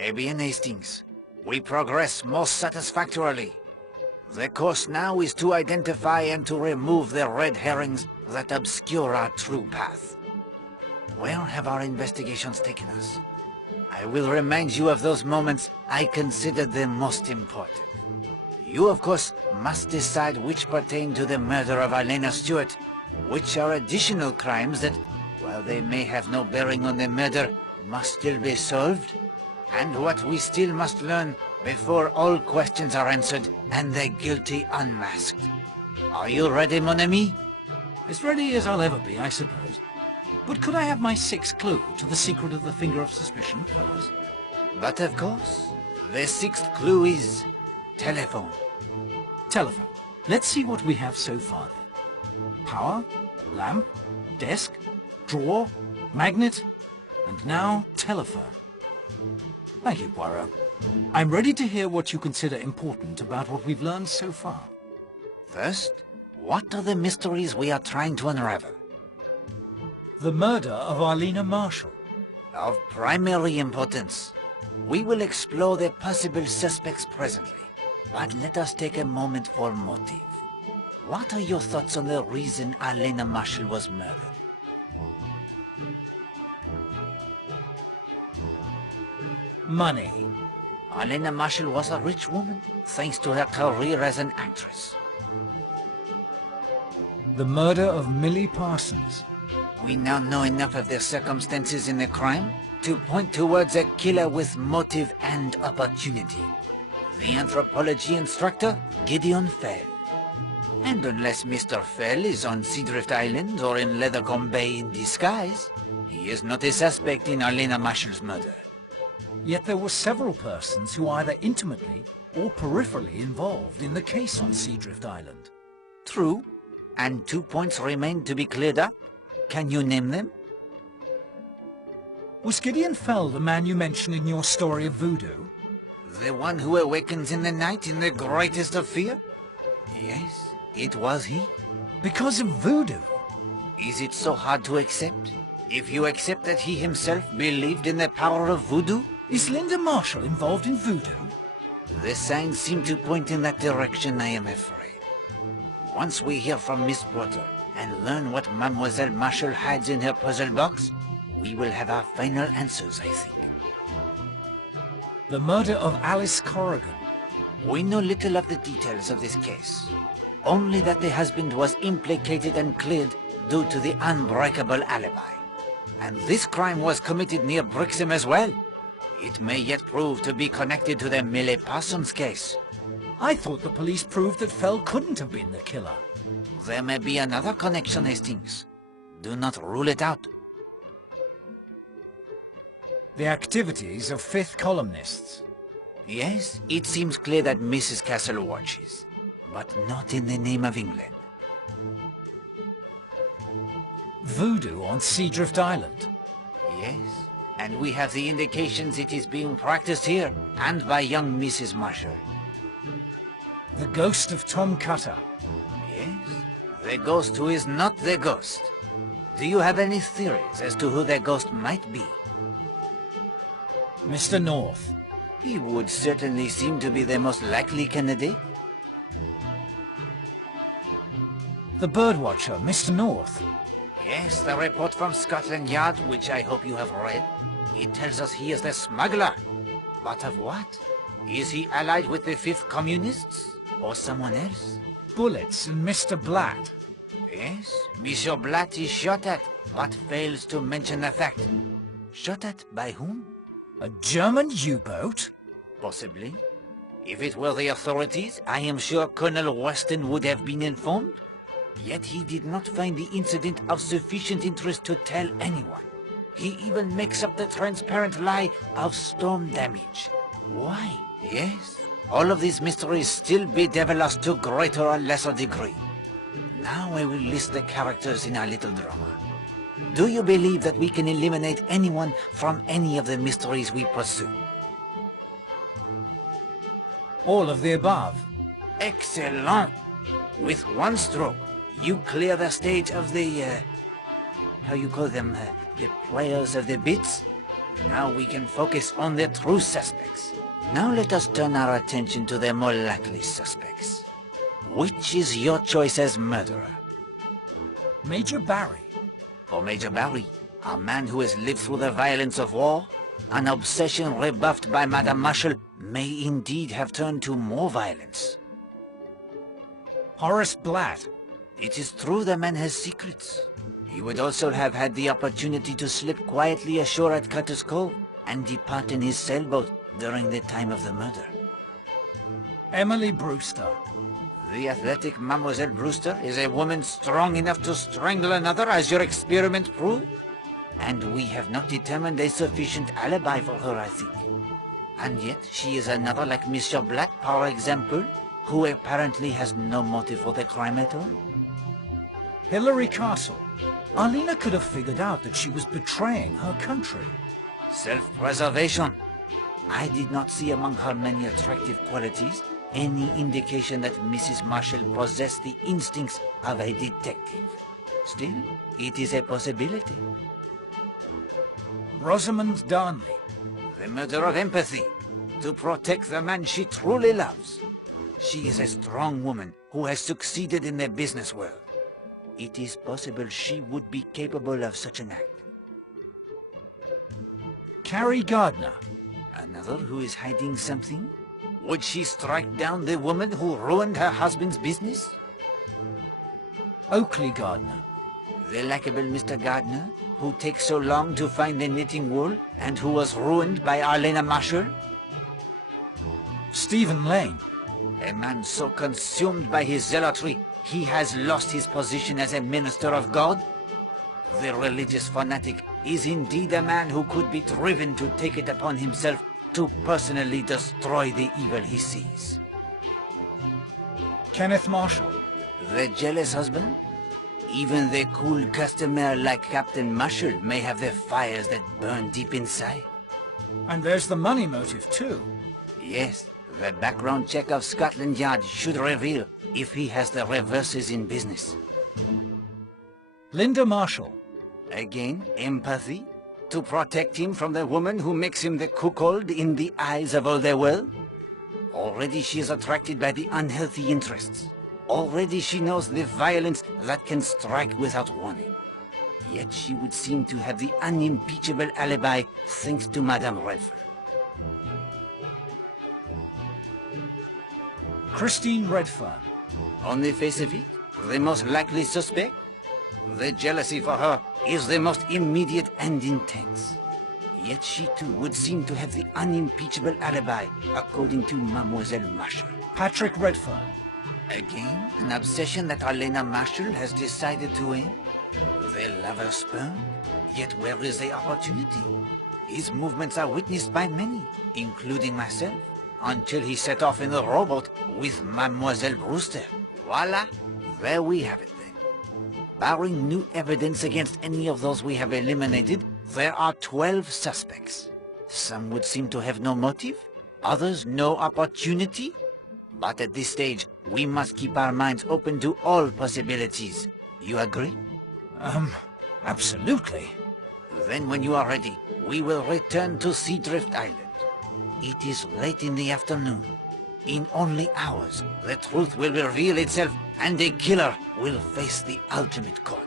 Eh bien, Hastings. We progress most satisfactorily. The course now is to identify and to remove the red herrings that obscure our true path. Where have our investigations taken us? I will remind you of those moments I considered the most important. You, of course, must decide which pertain to the murder of Elena Stewart, which are additional crimes that, while they may have no bearing on the murder, must still be solved, and what we still must learn before all questions are answered and the guilty unmasked. Are you ready, mon ami? As ready as I'll ever be, I suppose. But could I have my sixth clue to the secret of the finger of suspicion first? But of course, the sixth clue is telephone. Telephone. Let's see what we have so far then. Power, lamp, desk, drawer, magnet, and now telephone. Thank you, Poirot. I'm ready to hear what you consider important about what we've learned so far. First, what are the mysteries we are trying to unravel? The murder of Arlena Marshall. Of primary importance. We will explore the possible suspects presently, but let us take a moment for motive. What are your thoughts on the reason Arlena Marshall was murdered? Money. Arlena Marshall was a rich woman, thanks to her career as an actress. The murder of Millie Parsons. We now know enough of the circumstances in the crime to point towards a killer with motive and opportunity. The anthropology instructor, Gideon Fell. And unless Mr. Fell is on Seadrift Island or in Leathercombe Bay in disguise, he is not a suspect in Arlena Marshall's murder. Yet there were several persons who either intimately or peripherally involved in the case on Seadrift Island. True, and 2 points remain to be cleared up. Can you name them? Was Gideon Fell the man you mentioned in your story of Voodoo? The one who awakens in the night in the greatest of fear? Yes, it was he. Because of Voodoo? Is it so hard to accept? If you accept that he himself believed in the power of Voodoo? Is Linda Marshall involved in Voodoo? The signs seem to point in that direction, I am afraid. Once we hear from Miss Porter and learn what Mademoiselle Marshall hides in her puzzle box, we will have our final answers, I think. The murder of Alice Corrigan. We know little of the details of this case. Only that the husband was implicated and cleared due to the unbreakable alibi. And this crime was committed near Brixham as well. It may yet prove to be connected to the Millie Parsons case. I thought the police proved that Fell couldn't have been the killer. There may be another connection, Hastings. Do not rule it out. The activities of fifth columnists. Yes, it seems clear that Mrs. Castle watches, but not in the name of England. Voodoo on Seadrift Island. Yes, and we have the indications it is being practiced here, and by young Mrs. Marshall. The ghost of Tom Cutter. Yes, the ghost who is not the ghost. Do you have any theories as to who the ghost might be? Mr. North. He would certainly seem to be the most likely candidate. The birdwatcher, Mr. North. Yes, the report from Scotland Yard, which I hope you have read. It tells us he is the smuggler. But of what? Is he allied with the Fifth Communists? Or someone else? Bullets and Mr. Blatt. Yes, Monsieur Blatt is shot at, but fails to mention the fact. Shot at by whom? A German U-boat? Possibly. If it were the authorities, I am sure Colonel Weston would have been informed. Yet he did not find the incident of sufficient interest to tell anyone. He even makes up the transparent lie of storm damage. Why? Yes, all of these mysteries still bedevil us to greater or lesser degree. Now I will list the characters in our little drama. Do you believe that we can eliminate anyone from any of the mysteries we pursue? All of the above. Excellent! With one stroke, you clear the stage of the, how you call them, the players of the bits? Now we can focus on the true suspects. Now let us turn our attention to the more likely suspects. Which is your choice as murderer? Major Barry. For Major Barry, a man who has lived through the violence of war, an obsession rebuffed by Madame Marshall may indeed have turned to more violence. Horace Blatt. It is true the man has secrets. He would also have had the opportunity to slip quietly ashore at Cutter's Cove and depart in his sailboat during the time of the murder. Emily Brewster. The athletic Mademoiselle Brewster is a woman strong enough to strangle another, as your experiment proved. And we have not determined a sufficient alibi for her, I think. And yet she is another like Monsieur Black, par example, who apparently has no motive for the crime at all. Hilary Castle. Arlena could have figured out that she was betraying her country. Self-preservation. I did not see among her many attractive qualities any indication that Mrs. Marshall possessed the instincts of a detective. Still, it is a possibility. Rosamund Darnley. The murder of empathy, to protect the man she truly loves. She is a strong woman who has succeeded in the business world. It is possible she would be capable of such an act. Carrie Gardner. Another who is hiding something? Would she strike down the woman who ruined her husband's business? Oakley Gardner. The likable Mr. Gardner, who takes so long to find the knitting wool and who was ruined by Arlena Marshall? Stephen Lane. A man so consumed by his zealotry, he has lost his position as a minister of God? The religious fanatic is indeed a man who could be driven to take it upon himself to personally destroy the evil he sees. Kenneth Marshall. The jealous husband? Even the cool customer like Captain Marshall may have the fires that burn deep inside. And there's the money motive too. Yes, the background check of Scotland Yard should reveal if he has the reverses in business. Linda Marshall. Again, empathy? To protect him from the woman who makes him the cuckold in the eyes of all the world? Already she is attracted by the unhealthy interests. Already she knows the violence that can strike without warning. Yet she would seem to have the unimpeachable alibi thanks to Madame Redford. Christine Redfern. On the face of it, the most likely suspect? The jealousy for her is the most immediate and intense. Yet she too would seem to have the unimpeachable alibi, according to Mademoiselle Marshall. Patrick Redfern. Again, an obsession that Arlena Marshall has decided to end? The lover spurned? Yet where is the opportunity? His movements are witnessed by many, including myself, until he set off in the rowboat with Mademoiselle Brewster. Voila, there we have it then. Barring new evidence against any of those we have eliminated, there are 12 suspects. Some would seem to have no motive, others no opportunity. But at this stage, we must keep our minds open to all possibilities. You agree? Absolutely. Then when you are ready, we will return to Seadrift Island. It is late in the afternoon. In only hours, the truth will reveal itself and the killer will face the ultimate court.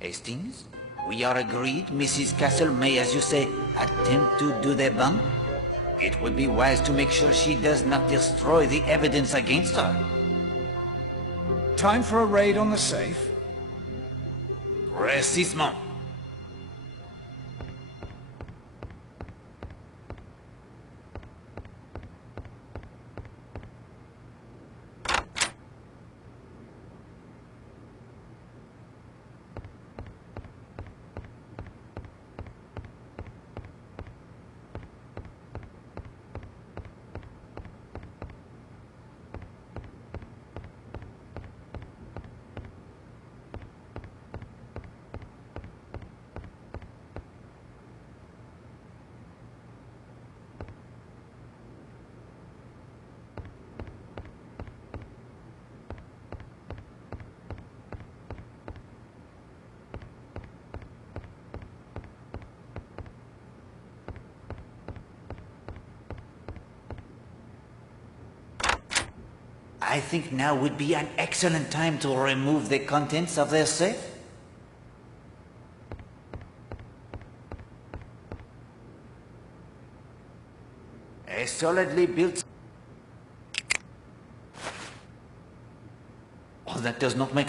Hastings, we are agreed Mrs. Castle may, as you say, attempt to do the bunk? It would be wise to make sure she does not destroy the evidence against her. Time for a raid on the safe. Précisément. I think now would be an excellent time to remove the contents of their safe. A solidly built... Oh, that does not make...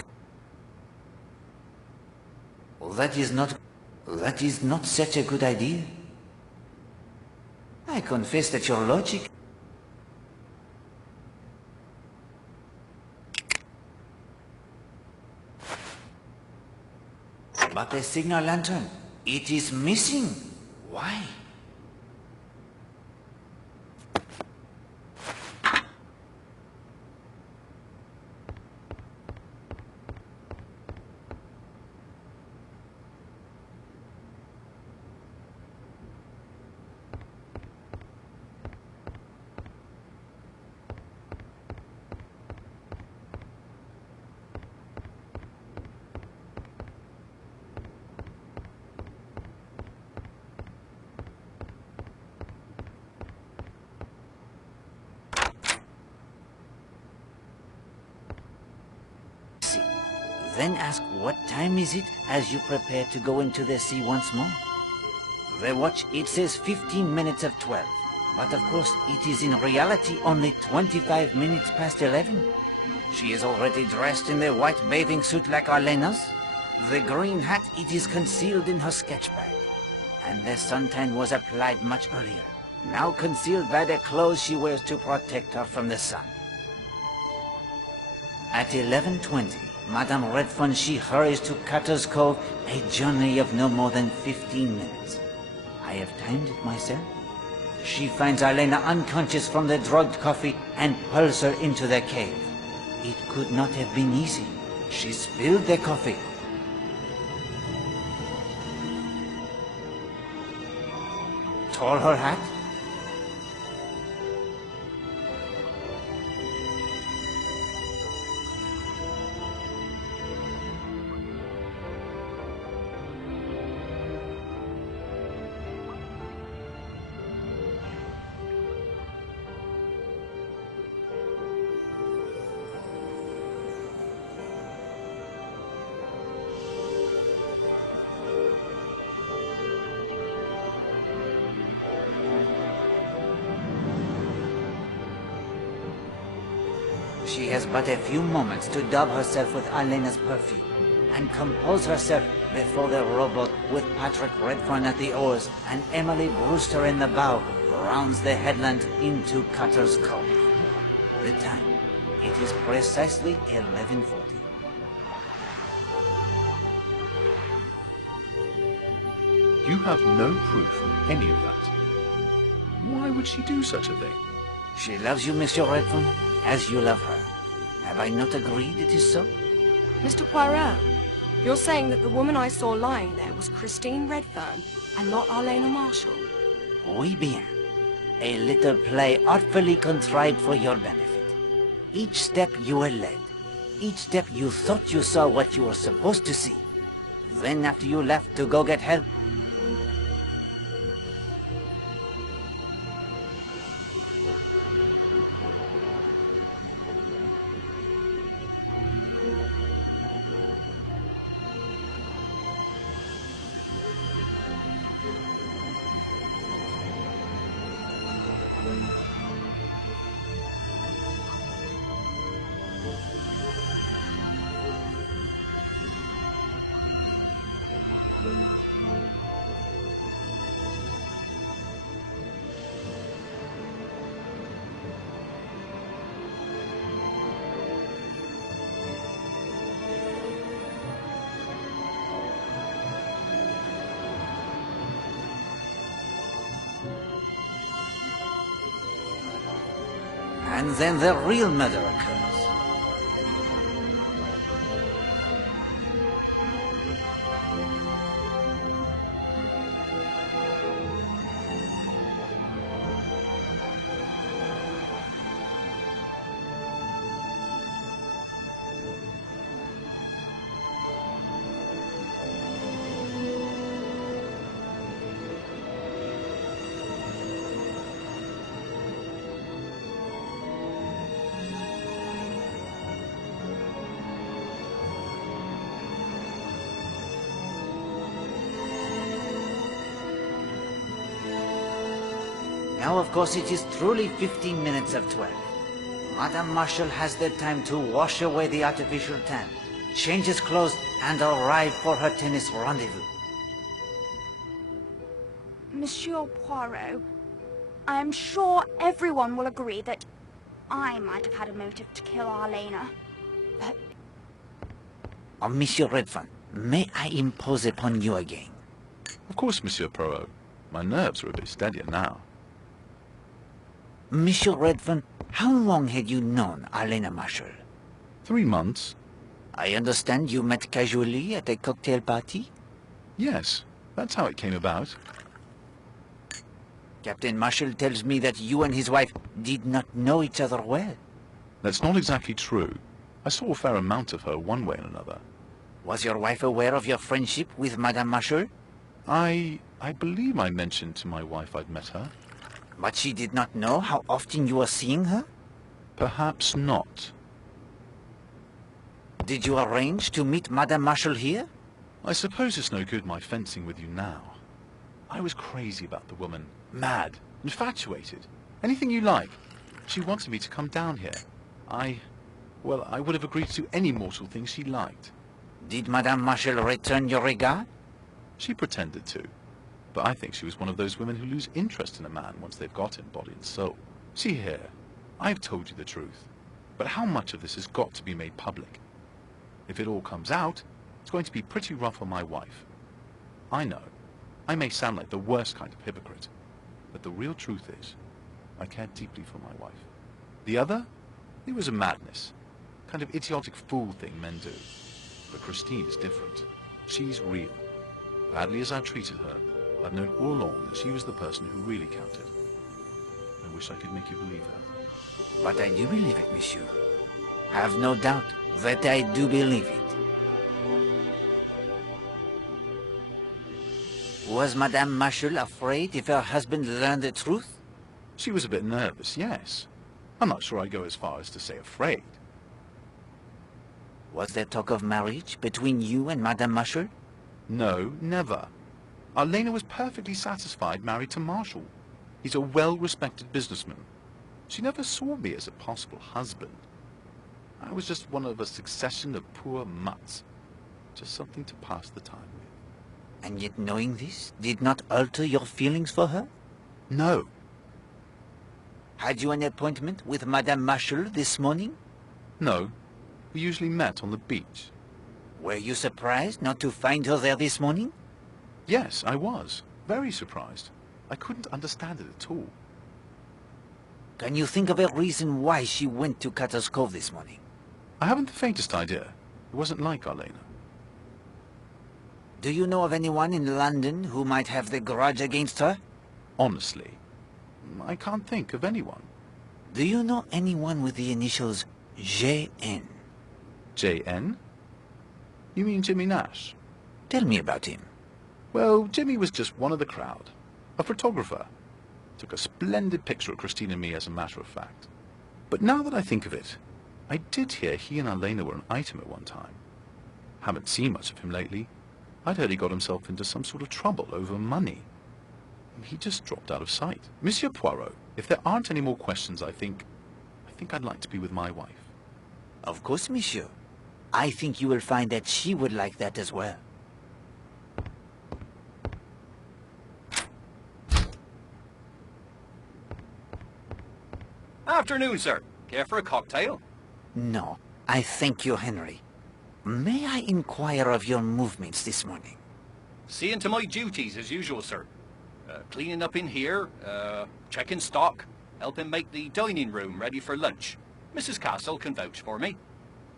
Oh, that is not such a good idea. I confess that your logic... But the signal lantern, it is missing. Why? Then ask what time is it as you prepare to go into the sea once more. The watch, it says 15 minutes of 12. But of course, it is in reality only 25 minutes past 11. She is already dressed in the white bathing suit like Elena's. The green hat, it is concealed in her sketch bag. And the suntan was applied much earlier, now concealed by the clothes she wears to protect her from the sun. At 11:20, Madame Redfern, she hurries to Cutter's Cove, a journey of no more than 15 minutes. I have timed it myself. She finds Elena unconscious from the drugged coffee and pulls her into the cave. It could not have been easy. She spilled the coffee. Tore her hat. She has but a few moments to daub herself with Elena's perfume and compose herself before the rowboat with Patrick Redfern at the oars and Emily Brewster in the bow rounds the headland into Cutter's Cove. The time, it is precisely 11:40. You have no proof of any of that. Why would she do such a thing? She loves you, Monsieur Redfern, as you love her. Have I not agreed it is so? Mr. Poirot, you're saying that the woman I saw lying there was Christine Redfern and not Elena Marshall? Oui bien. A little play artfully contrived for your benefit. Each step you were led. Each step you thought you saw what you were supposed to see. Then after you left to go get help, and then the real murder occurs. Now, of course, it is truly 15 minutes of 12. Madame Marshall has the time to wash away the artificial tan, change his clothes, and arrive for her tennis rendezvous. Monsieur Poirot, I am sure everyone will agree that I might have had a motive to kill Arlena. But... Monsieur Redfern, may I impose upon you again? Of course, Monsieur Poirot. My nerves are a bit steadier now. Monsieur Redfern, how long had you known Arlena Marshall? 3 months. I understand you met casually at a cocktail party? Yes, that's how it came about. Captain Marshall tells me that you and his wife did not know each other well. That's not exactly true. I saw a fair amount of her one way and another. Was your wife aware of your friendship with Madame Marshall? I believe I mentioned to my wife I'd met her. But she did not know how often you were seeing her? Perhaps not. Did you arrange to meet Madame Marshall here? I suppose it's no good my fencing with you now. I was crazy about the woman. Mad. Infatuated. Anything you like. She wanted me to come down here. Well, I would have agreed to any mortal thing she liked. Did Madame Marshall return your regard? She pretended to. But I think she was one of those women who lose interest in a man once they've got him body and soul. See here, I've told you the truth. But how much of this has got to be made public? If it all comes out, it's going to be pretty rough on my wife. I know. I may sound like the worst kind of hypocrite. But the real truth is, I cared deeply for my wife. The other? It was a madness. Kind of idiotic fool thing men do. But Christine is different. She's real. Badly as I've treated her, I've known all along that she was the person who really counted. I wish I could make you believe that. But I do believe it, monsieur. Have no doubt that I do believe it. Was Madame Marshall afraid if her husband learned the truth? She was a bit nervous, yes. I'm not sure I'd go as far as to say afraid. Was there talk of marriage between you and Madame Marshall? No, never. Arlena was perfectly satisfied married to Marshall. He's a well-respected businessman. She never saw me as a possible husband. I was just one of a succession of poor mutts. Just something to pass the time with. And yet knowing this did not alter your feelings for her? No. Had you an appointment with Madame Marshall this morning? No. We usually met on the beach. Were you surprised not to find her there this morning? Yes, I was. Very surprised. I couldn't understand it at all. Can you think of a reason why she went to Cutter's Cove this morning? I haven't the faintest idea. It wasn't like Arlena. Do you know of anyone in London who might have the grudge against her? Honestly, I can't think of anyone. Do you know anyone with the initials J.N.? J.N.? You mean Jimmy Nash? Tell me about him. Well, Jimmy was just one of the crowd. A photographer. Took a splendid picture of Christine and me, as a matter of fact. But now that I think of it, I did hear he and Arlena were an item at one time. Haven't seen much of him lately. I'd heard he got himself into some sort of trouble over money. He just dropped out of sight. Monsieur Poirot, if there aren't any more questions, I think I'd like to be with my wife. Of course, monsieur. I think you will find that she would like that as well. Afternoon, sir. Care for a cocktail? No, I thank you, Henry. May I inquire of your movements this morning? Seeing to my duties as usual, sir. Cleaning up in here, checking stock, helping make the dining room ready for lunch. Mrs. Castle can vouch for me.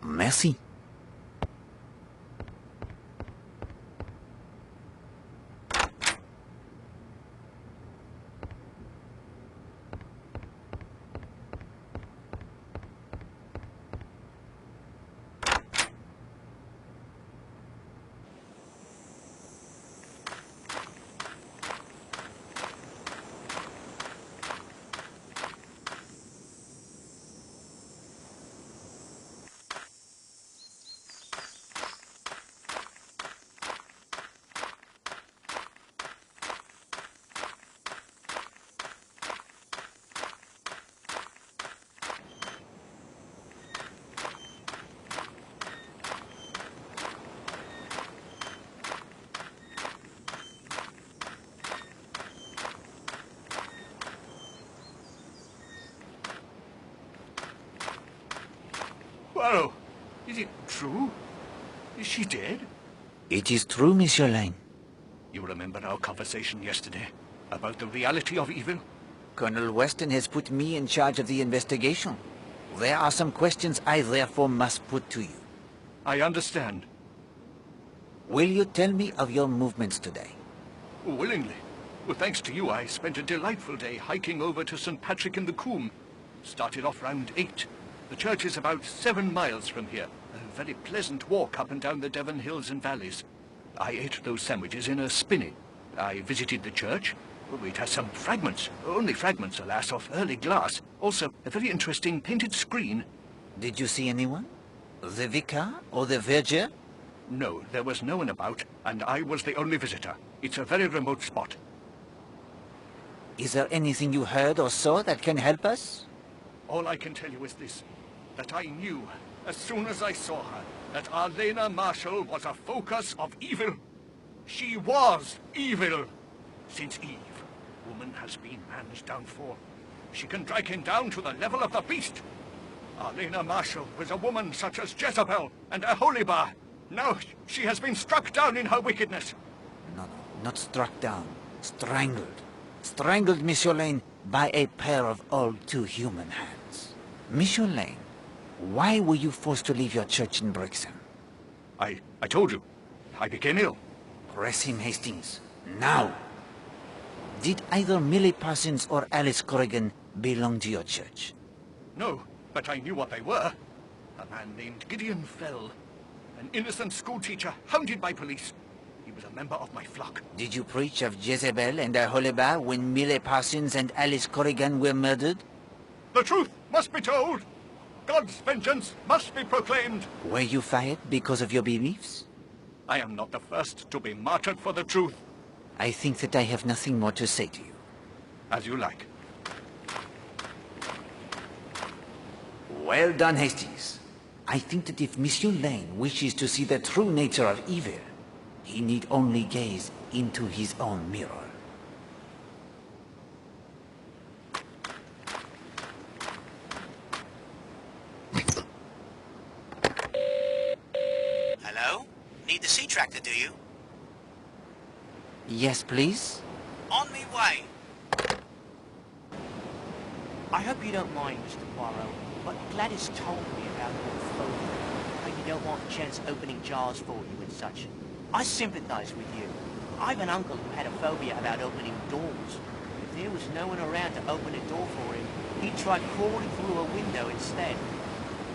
Merci. Poirot, is it true? Is she dead? It is true, Monsieur Lane. You remember our conversation yesterday about the reality of evil? Colonel Weston has put me in charge of the investigation. There are some questions I therefore must put to you. I understand. Will you tell me of your movements today? Willingly. Well, thanks to you, I spent a delightful day hiking over to St. Patrick in the Coombe. Started off round 8. The church is about 7 miles from here. A very pleasant walk up and down the Devon hills and valleys. I ate those sandwiches in a spinney. I visited the church. Oh, it has some fragments, only fragments, alas, of early glass. Also, a very interesting painted screen. Did you see anyone? The vicar or the verger? No, there was no one about, and I was the only visitor. It's a very remote spot. Is there anything you heard or saw that can help us? All I can tell you is this, that I knew, as soon as I saw her, that Arlena Marshall was a focus of evil. She was evil. Since Eve, woman has been man's downfall. She can drag him down to the level of the beast. Arlena Marshall was a woman such as Jezebel and Aholiba. Now she has been struck down in her wickedness. No, not struck down. Strangled. Strangled, Monsieur Lane, by a pair of all too human hands. Monsieur Lane, why were you forced to leave your church in Brixham? I told you. I became ill. Press him, Hastings. Now! Did either Millie Parsons or Alice Corrigan belong to your church? No, but I knew what they were. A man named Gideon Fell. An innocent schoolteacher hounded by police. He was a member of my flock. Did you preach of Jezebel and Aholiba when Millie Parsons and Alice Corrigan were murdered? The truth must be told. God's vengeance must be proclaimed. Were you fired because of your beliefs? I am not the first to be martyred for the truth. I think that I have nothing more to say to you. As you like. Well done, Hastings. I think that if Monsieur Lane wishes to see the true nature of evil, he need only gaze into his own mirror. Hello? Need the sea tractor, do you? Yes, please? On me way. I hope you don't mind, Mr. Poirot, but Gladys told me about your phobia. How you don't want chance opening jars for you and such. I sympathize with you. I've an uncle who had a phobia about opening doors. If there was no one around to open a door for him, he tried crawling through a window instead.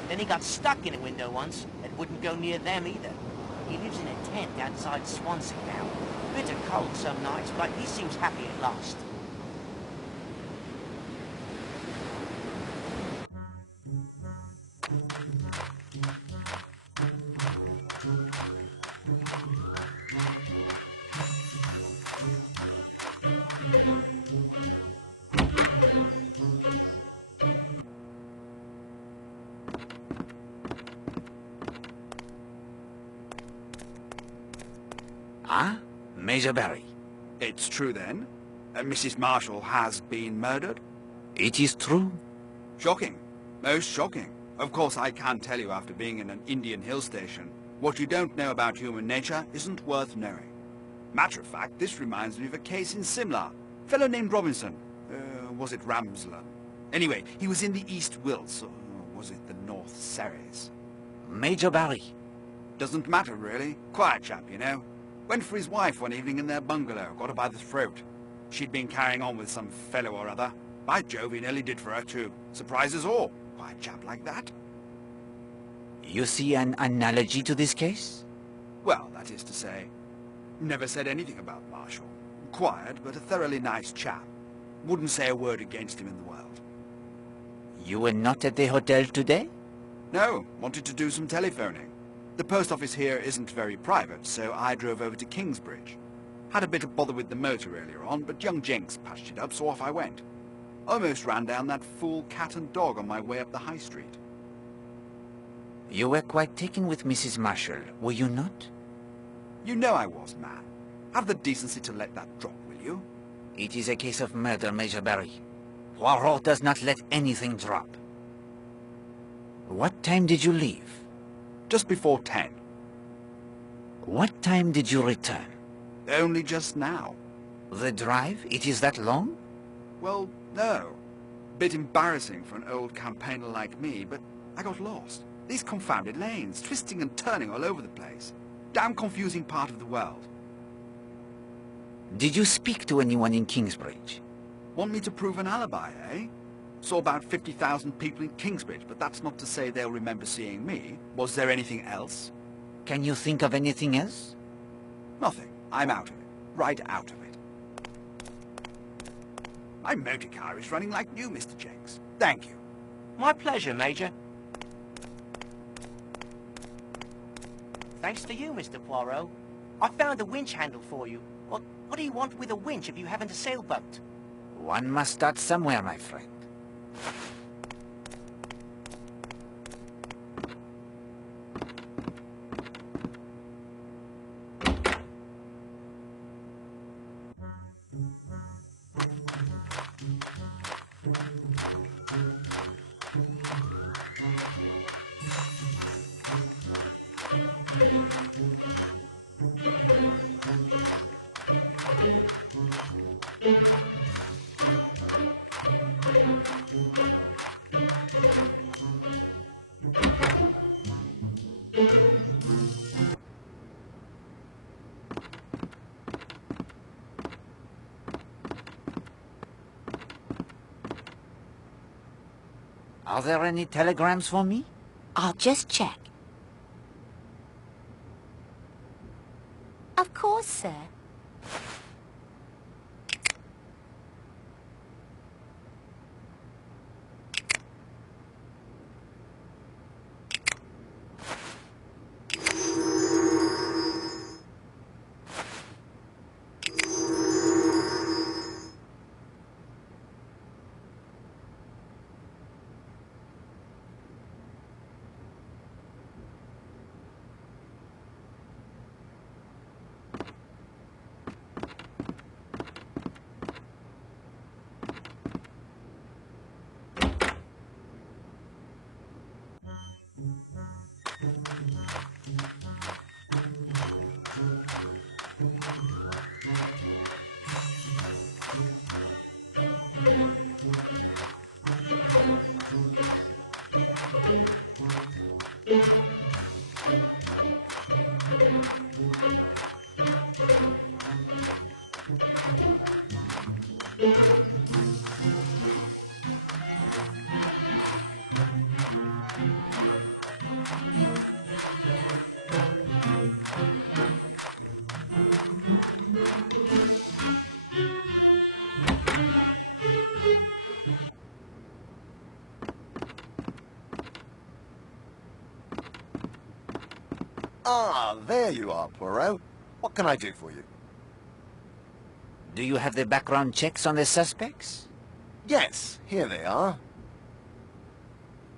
Then he got stuck in a window once and wouldn't go near them either. He lives in a tent outside Swansea now. Bitter cold some nights, but he seems happy at last. Ah, Major Barry. It's true then? Mrs. Marshall has been murdered? It is true. Shocking. Most shocking. Of course I can tell you after being in an Indian hill station, what you don't know about human nature isn't worth knowing. Matter of fact, this reminds me of a case in Simla. Fellow named Robinson. Was it Ramsler? Anyway, he was in the East Wilts, or was it the North Surreys? Major Barry. Doesn't matter, really. Quiet chap, you know. Went for his wife one evening in their bungalow, got her by the throat. She'd been carrying on with some fellow or other. By Jove, he nearly did for her too. Surprise us all. Quiet chap like that. You see an analogy to this case? Well, that is to say, never said anything about Marshall. Quiet, but a thoroughly nice chap. Wouldn't say a word against him in the world. You were not at the hotel today? No, wanted to do some telephoning. The post office here isn't very private, so I drove over to Kingsbridge. Had a bit of bother with the motor earlier on, but young Jenks patched it up, so off I went. Almost ran down that fool cat and dog on my way up the high street. You were quite taken with Mrs. Marshall, were you not? You know I was, man. Have the decency to let that drop, will you? It is a case of murder, Major Barry. Poirot does not let anything drop. What time did you leave? Just before 10. What time did you return? Only just now. The drive? It is that long? Well, no. Bit embarrassing for an old campaigner like me, but I got lost. These confounded lanes, twisting and turning all over the place. Damn confusing part of the world. Did you speak to anyone in Kingsbridge? Want me to prove an alibi, eh? Saw about 50,000 people in Kingsbridge, but that's not to say they'll remember seeing me. Was there anything else? Can you think of anything else? Nothing. I'm out of it. Right out of it. My motor car is running like new, Mr. Jenks. Thank you. My pleasure, Major. Thanks to you, Mr. Poirot. I found a winch handle for you. What do you want with a winch if you haven't a sailboat? One must start somewhere, my friend. Are there any telegrams for me? I'll just check. Of course, sir. Ah, there you are, Poirot. What can I do for you? Do you have the background checks on the suspects? Yes, here they are.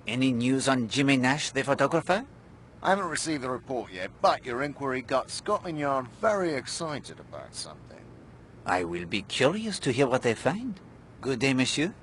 Any news on Jimmy Nash, the photographer? I haven't received the report yet, but your inquiry got Scotland Yard very excited about something. I will be curious to hear what they find. Good day, monsieur.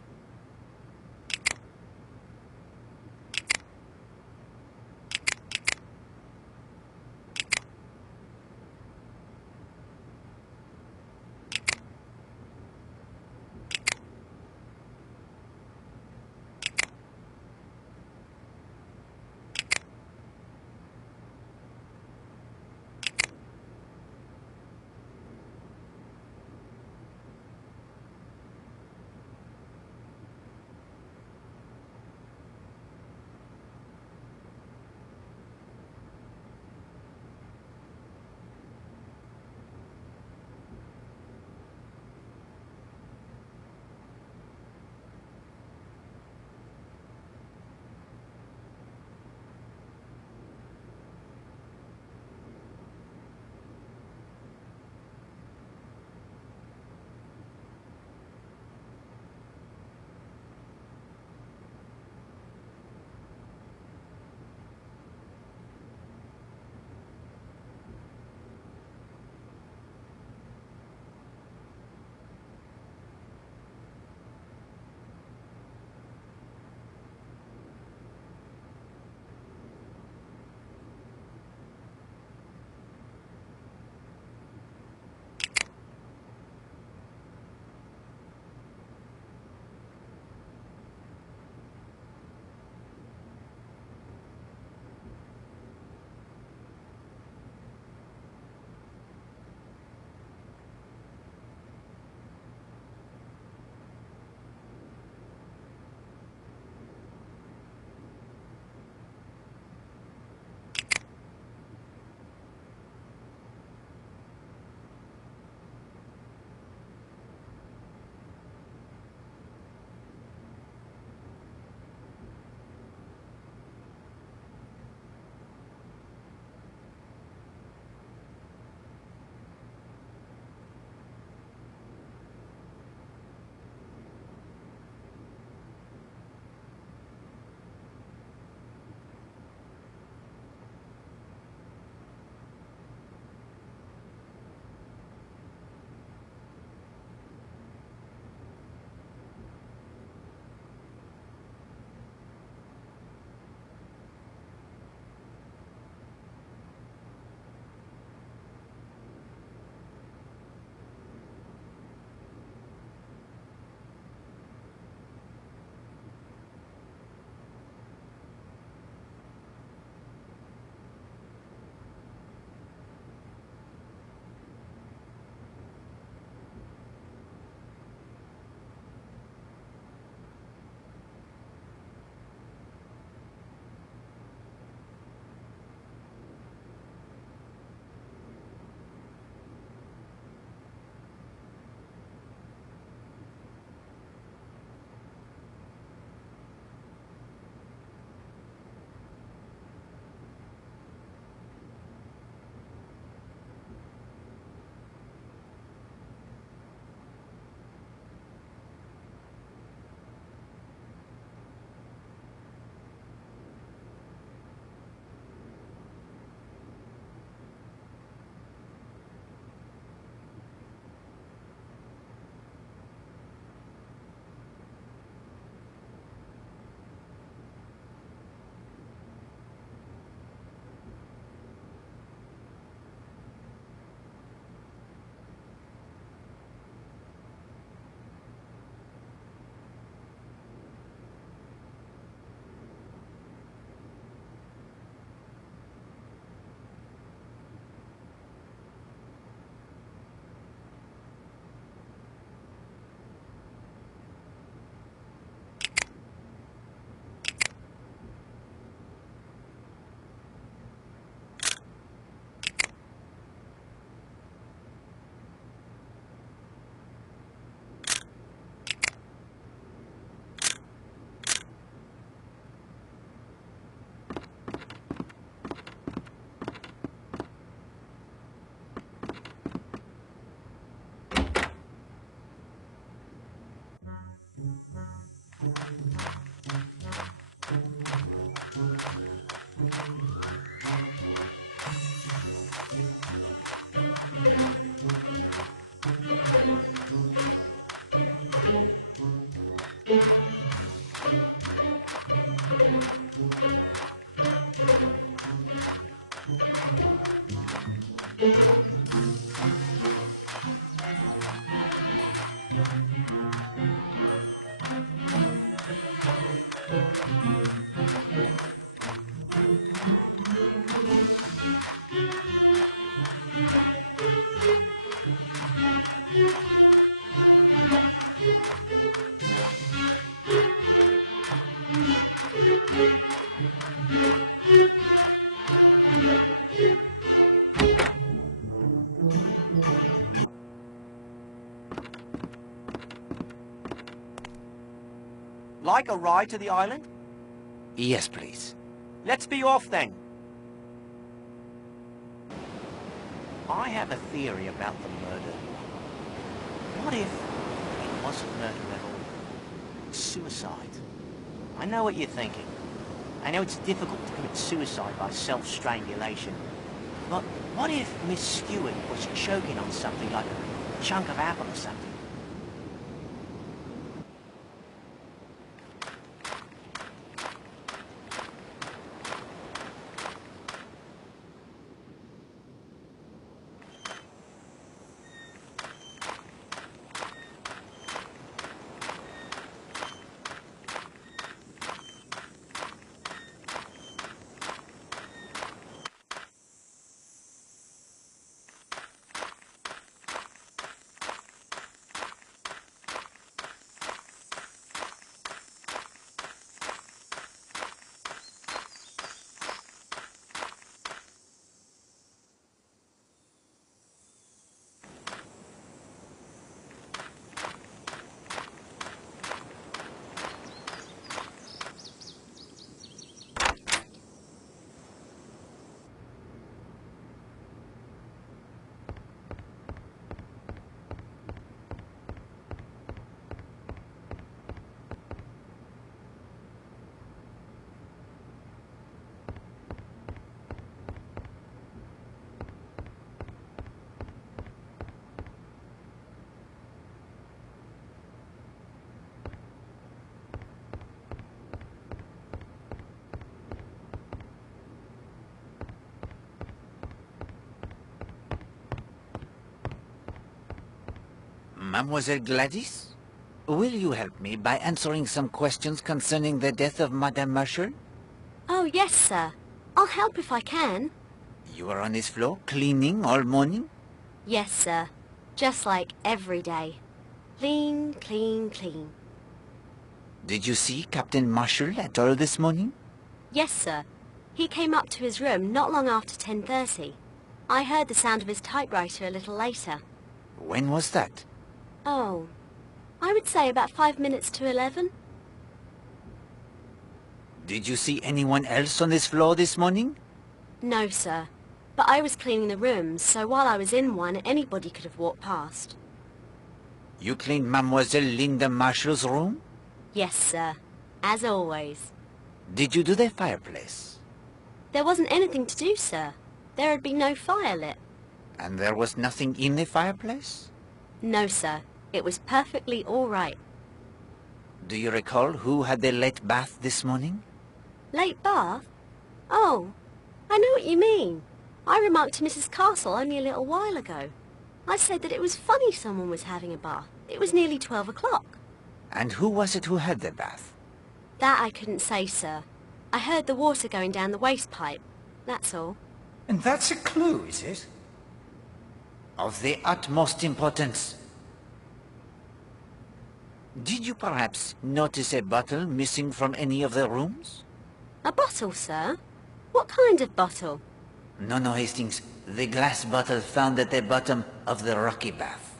Like a ride to the island? Yes, please. Let's be off then. I have a theory about the murder. What if it wasn't murder at all? Suicide. I know what you're thinking. I know it's difficult to commit suicide by self-strangulation. But what if Miss Stewart was choking on something like a chunk of apple or something? Mademoiselle Gladys? Will you help me by answering some questions concerning the death of Madame Marshall? Oh, yes, sir. I'll help if I can. You were on this floor, cleaning all morning? Yes, sir. Just like every day. Clean, clean, clean. Did you see Captain Marshall at all this morning? Yes, sir. He came up to his room not long after 10:30. I heard the sound of his typewriter a little later. When was that? Oh, I would say about 5 minutes to 11. Did you see anyone else on this floor this morning? No, sir. But I was cleaning the rooms, so while I was in one, anybody could have walked past. You cleaned Mademoiselle Linda Marshall's room? Yes, sir. As always. Did you do the fireplace? There wasn't anything to do, sir. There had been no fire lit. And there was nothing in the fireplace? No, sir. It was perfectly all right. Do you recall who had the late bath this morning? Late bath? Oh, I know what you mean. I remarked to Mrs. Castle only a little while ago. I said that it was funny someone was having a bath. It was nearly 12 o'clock. And who was it who had the bath? That I couldn't say, sir. I heard the water going down the waste pipe. That's all. And that's a clue, is it? Of the utmost importance. Did you perhaps notice a bottle missing from any of the rooms? A bottle, sir? What kind of bottle? No, Hastings. The glass bottle found at the bottom of the rocky bath.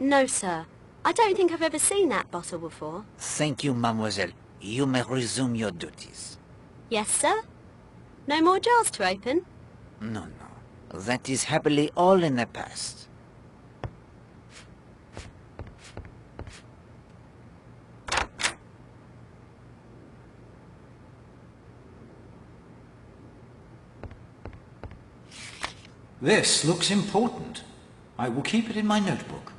No, sir. I don't think I've ever seen that bottle before. Thank you, mademoiselle. You may resume your duties. Yes, sir? No more jars to open? No. That is happily all in the past. This looks important. I will keep it in my notebook.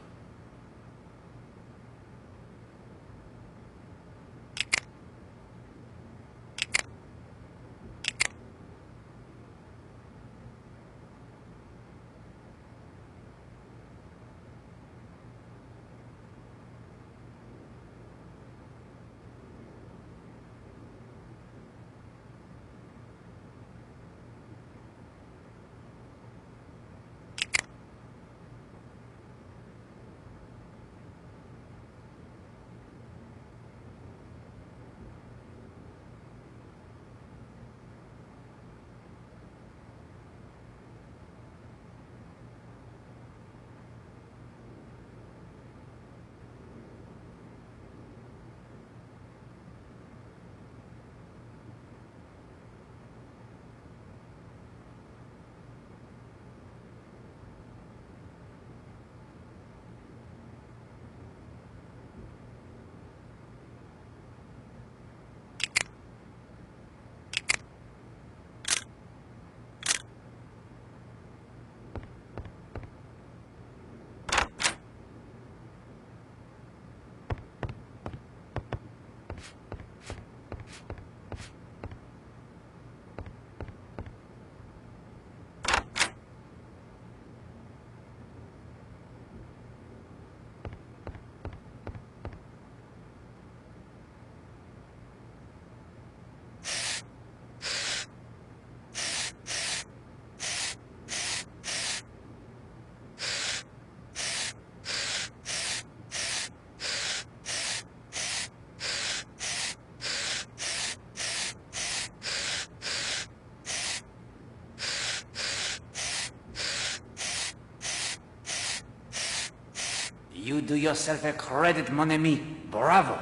You do yourself a credit, mon ami. Bravo.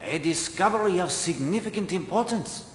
A discovery of significant importance.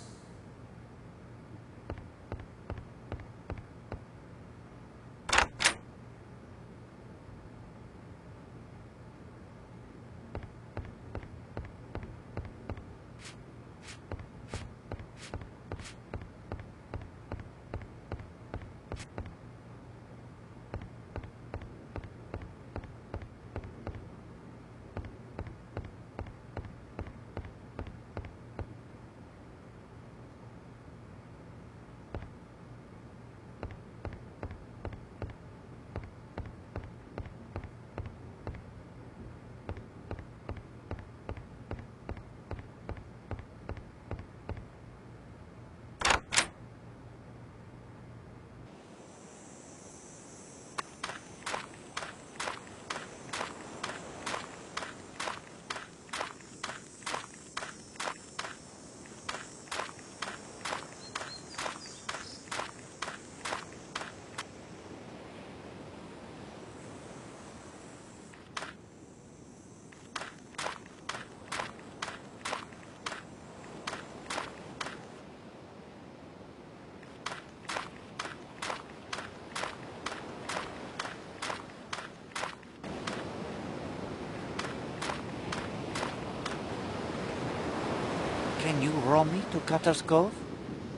Can you row me to Cutter's Cove?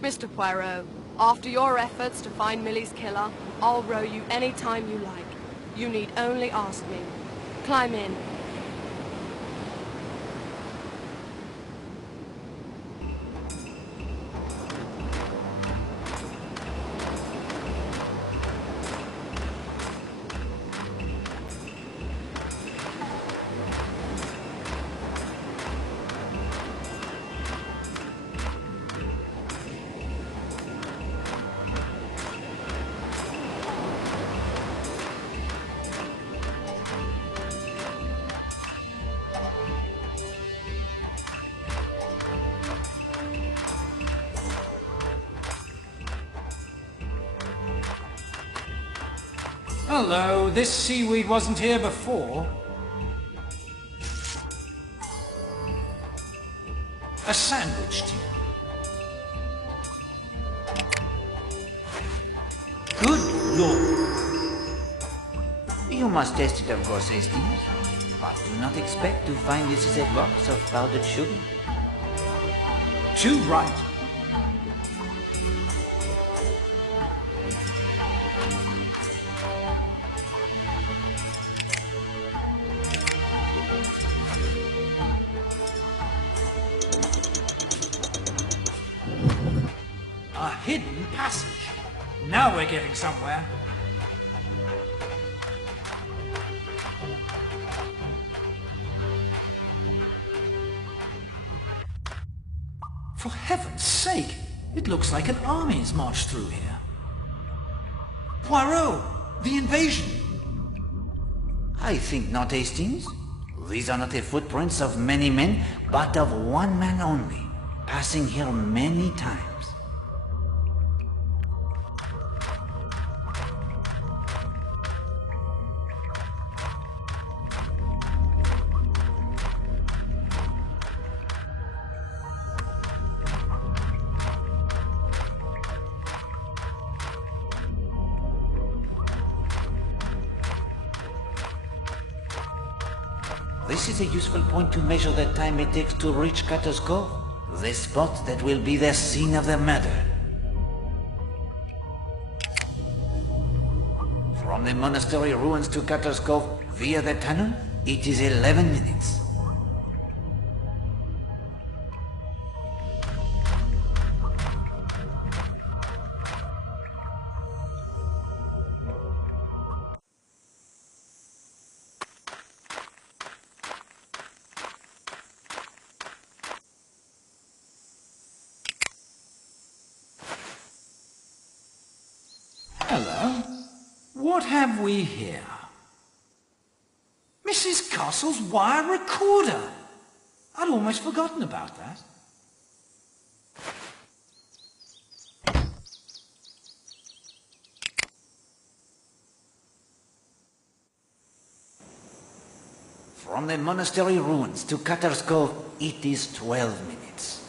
Mr. Poirot, after your efforts to find Millie's killer, I'll row you any time you like. You need only ask me. Climb in. Hello, this seaweed wasn't here before. A sandwich to you. Good Lord. You must test it, of course, Hastings. But do not expect to find this is a box of powdered sugar. Too right. A hidden passage. Now we're getting somewhere. For heaven's sake, it looks like an army's marched through here. Poirot, the invasion. I think not, Hastings. These are not the footprints of many men, but of one man only, passing here many times. This is a useful point to measure the time it takes to reach Cutter's Cove, the spot that will be the scene of the murder. From the monastery ruins to Cutter's Cove via the tunnel, it is 11 minutes. Hello. What have we here? Mrs. Castle's wire recorder! I'd almost forgotten about that. From the monastery ruins to Cutter's Cove, it is 12 minutes.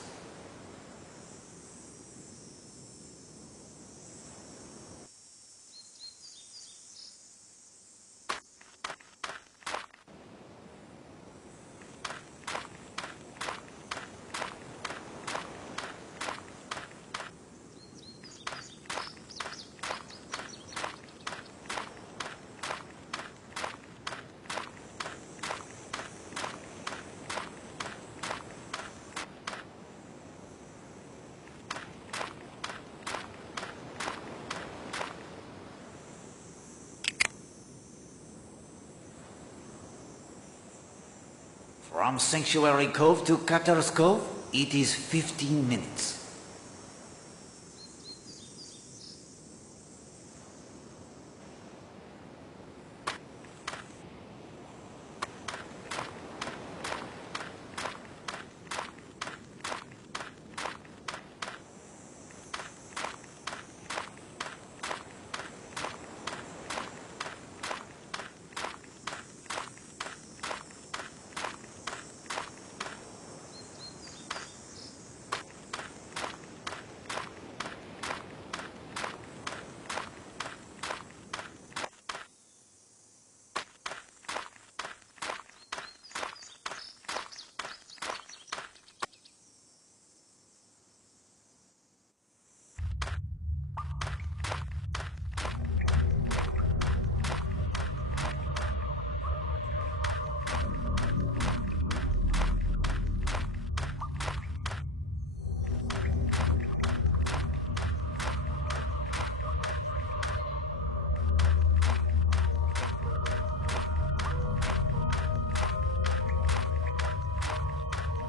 From Sanctuary Cove to Cutter's Cove, it is 15 minutes.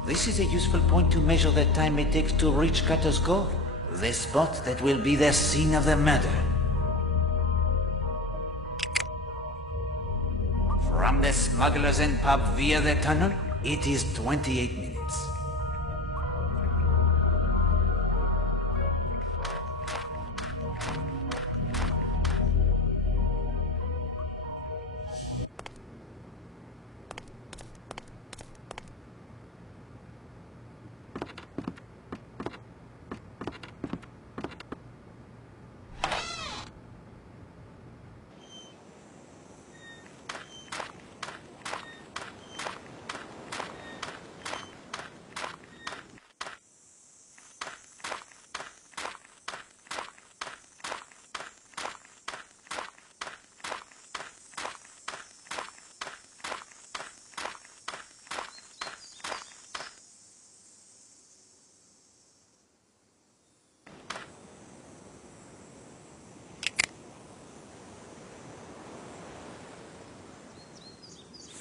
This is a useful point to measure the time it takes to reach Cutter's Cove, the spot that will be the scene of the murder. From the Smugglers Inn pub via the tunnel, it is 28 minutes.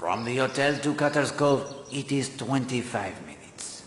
From the hotel to Cutter's Cove, it is 25 minutes.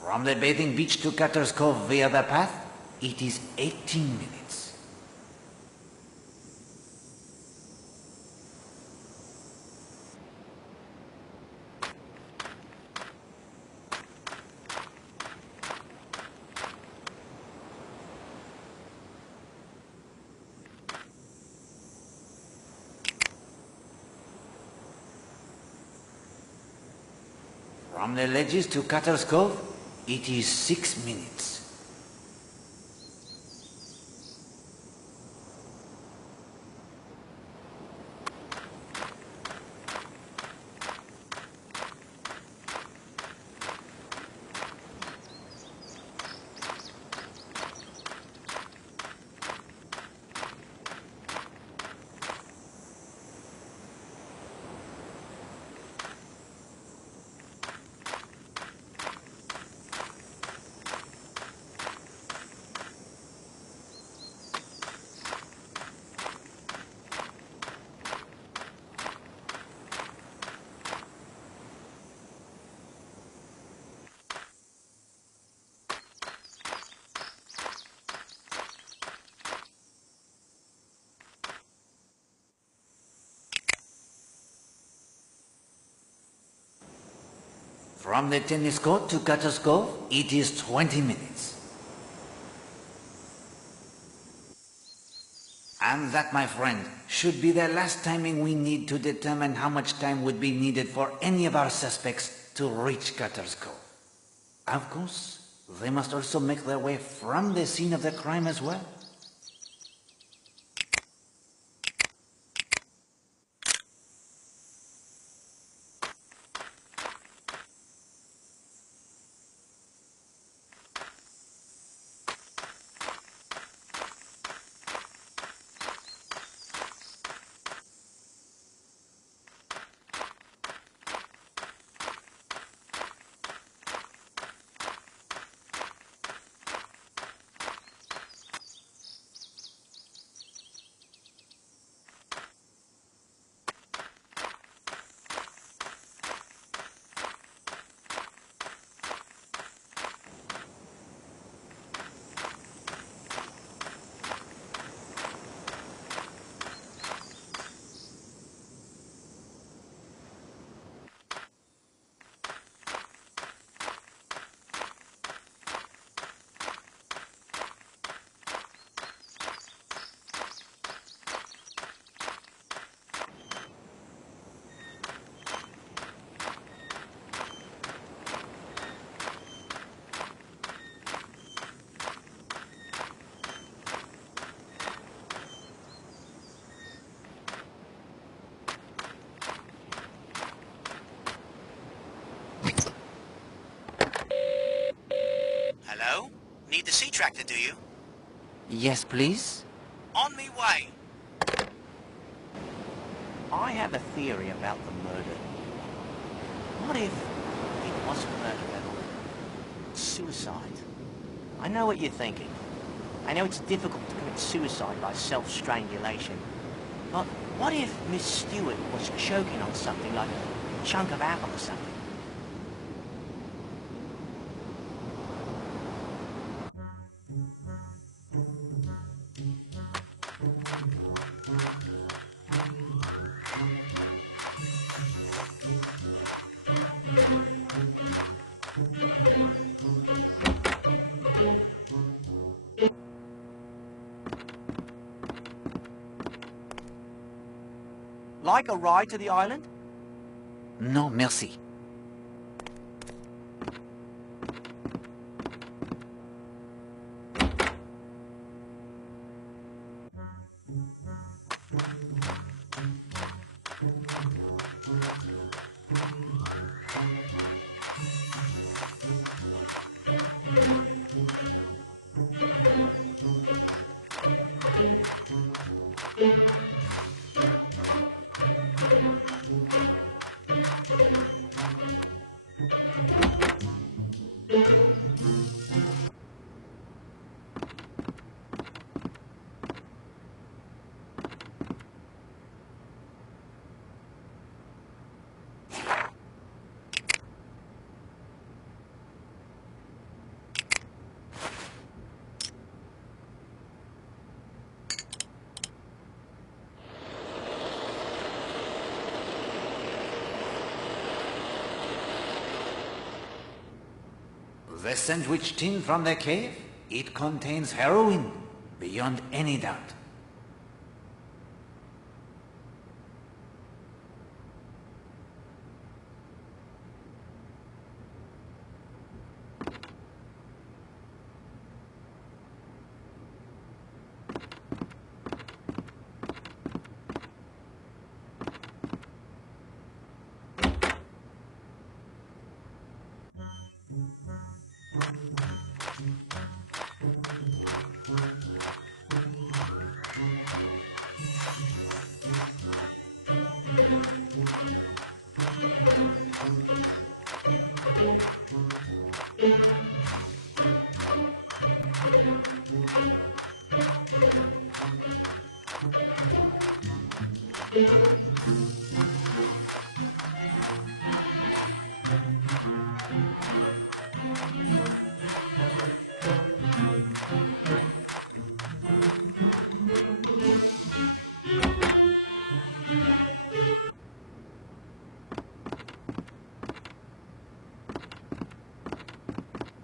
From the bathing beach to Cutter's Cove via the path, it is 18 minutes. From the ledges to Cutter's Cove, it is 6 minutes. From the tennis court to Cutter's Cove, it is 20 minutes. And that, my friend, should be the last timing we need to determine how much time would be needed for any of our suspects to reach Cutter's Cove. Of course, they must also make their way from the scene of the crime as well. Hello? Need the sea tractor, do you? Yes, please? On me way. I have a theory about the murder. What if it wasn't murder at all? Suicide. I know what you're thinking. I know it's difficult to commit suicide by self-strangulation. But what if Miss Stewart was choking on something like a chunk of apple or something? Like a ride to the island? No, merci. The sandwich tin from the cave? It contains heroin, beyond any doubt.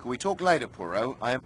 Can we talk later, Poirot? I am...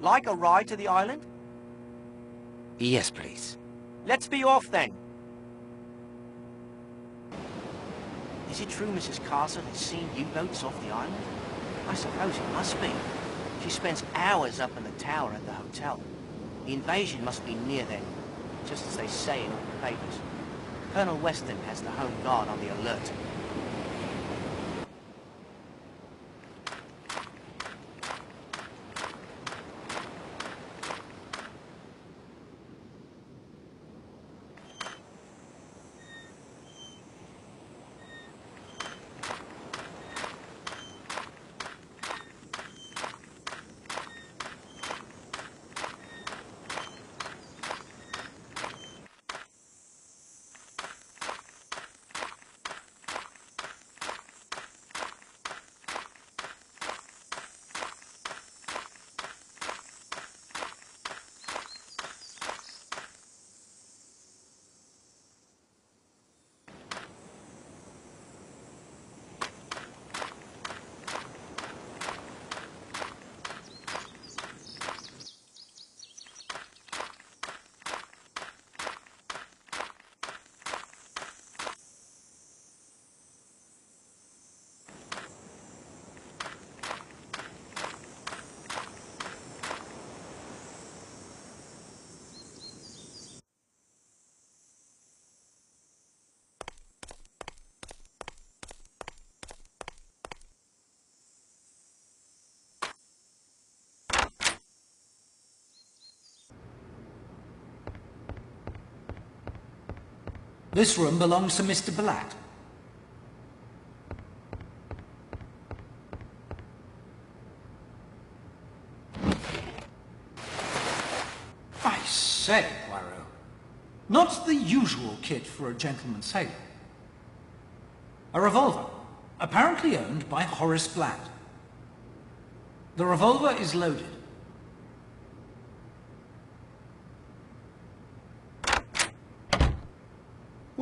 Like a ride to the island? Yes, please. Let's be off then. Is it true Mrs. Castle has seen U-boats off the island? I suppose it must be. She spends hours up in the tower at the hotel. The invasion must be near then, just as they say in all the papers. Colonel Weston has the Home Guard on the alert. This room belongs to Mr. Blatt. I say, Poirot, not the usual kit for a gentleman sailor. A revolver, apparently owned by Horace Blatt. The revolver is loaded.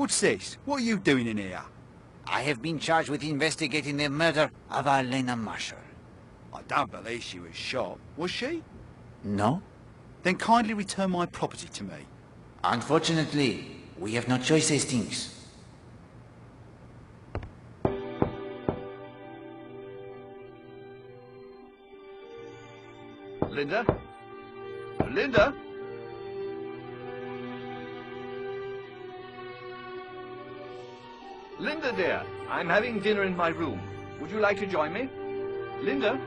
What's this? What are you doing in here? I have been charged with investigating the murder of Lena Marshall. I don't believe she was shot. Was she? No? Then kindly return my property to me. Unfortunately, we have no choice, Hastings. Linda? Linda? Linda, dear, I'm having dinner in my room. Would you like to join me? Linda?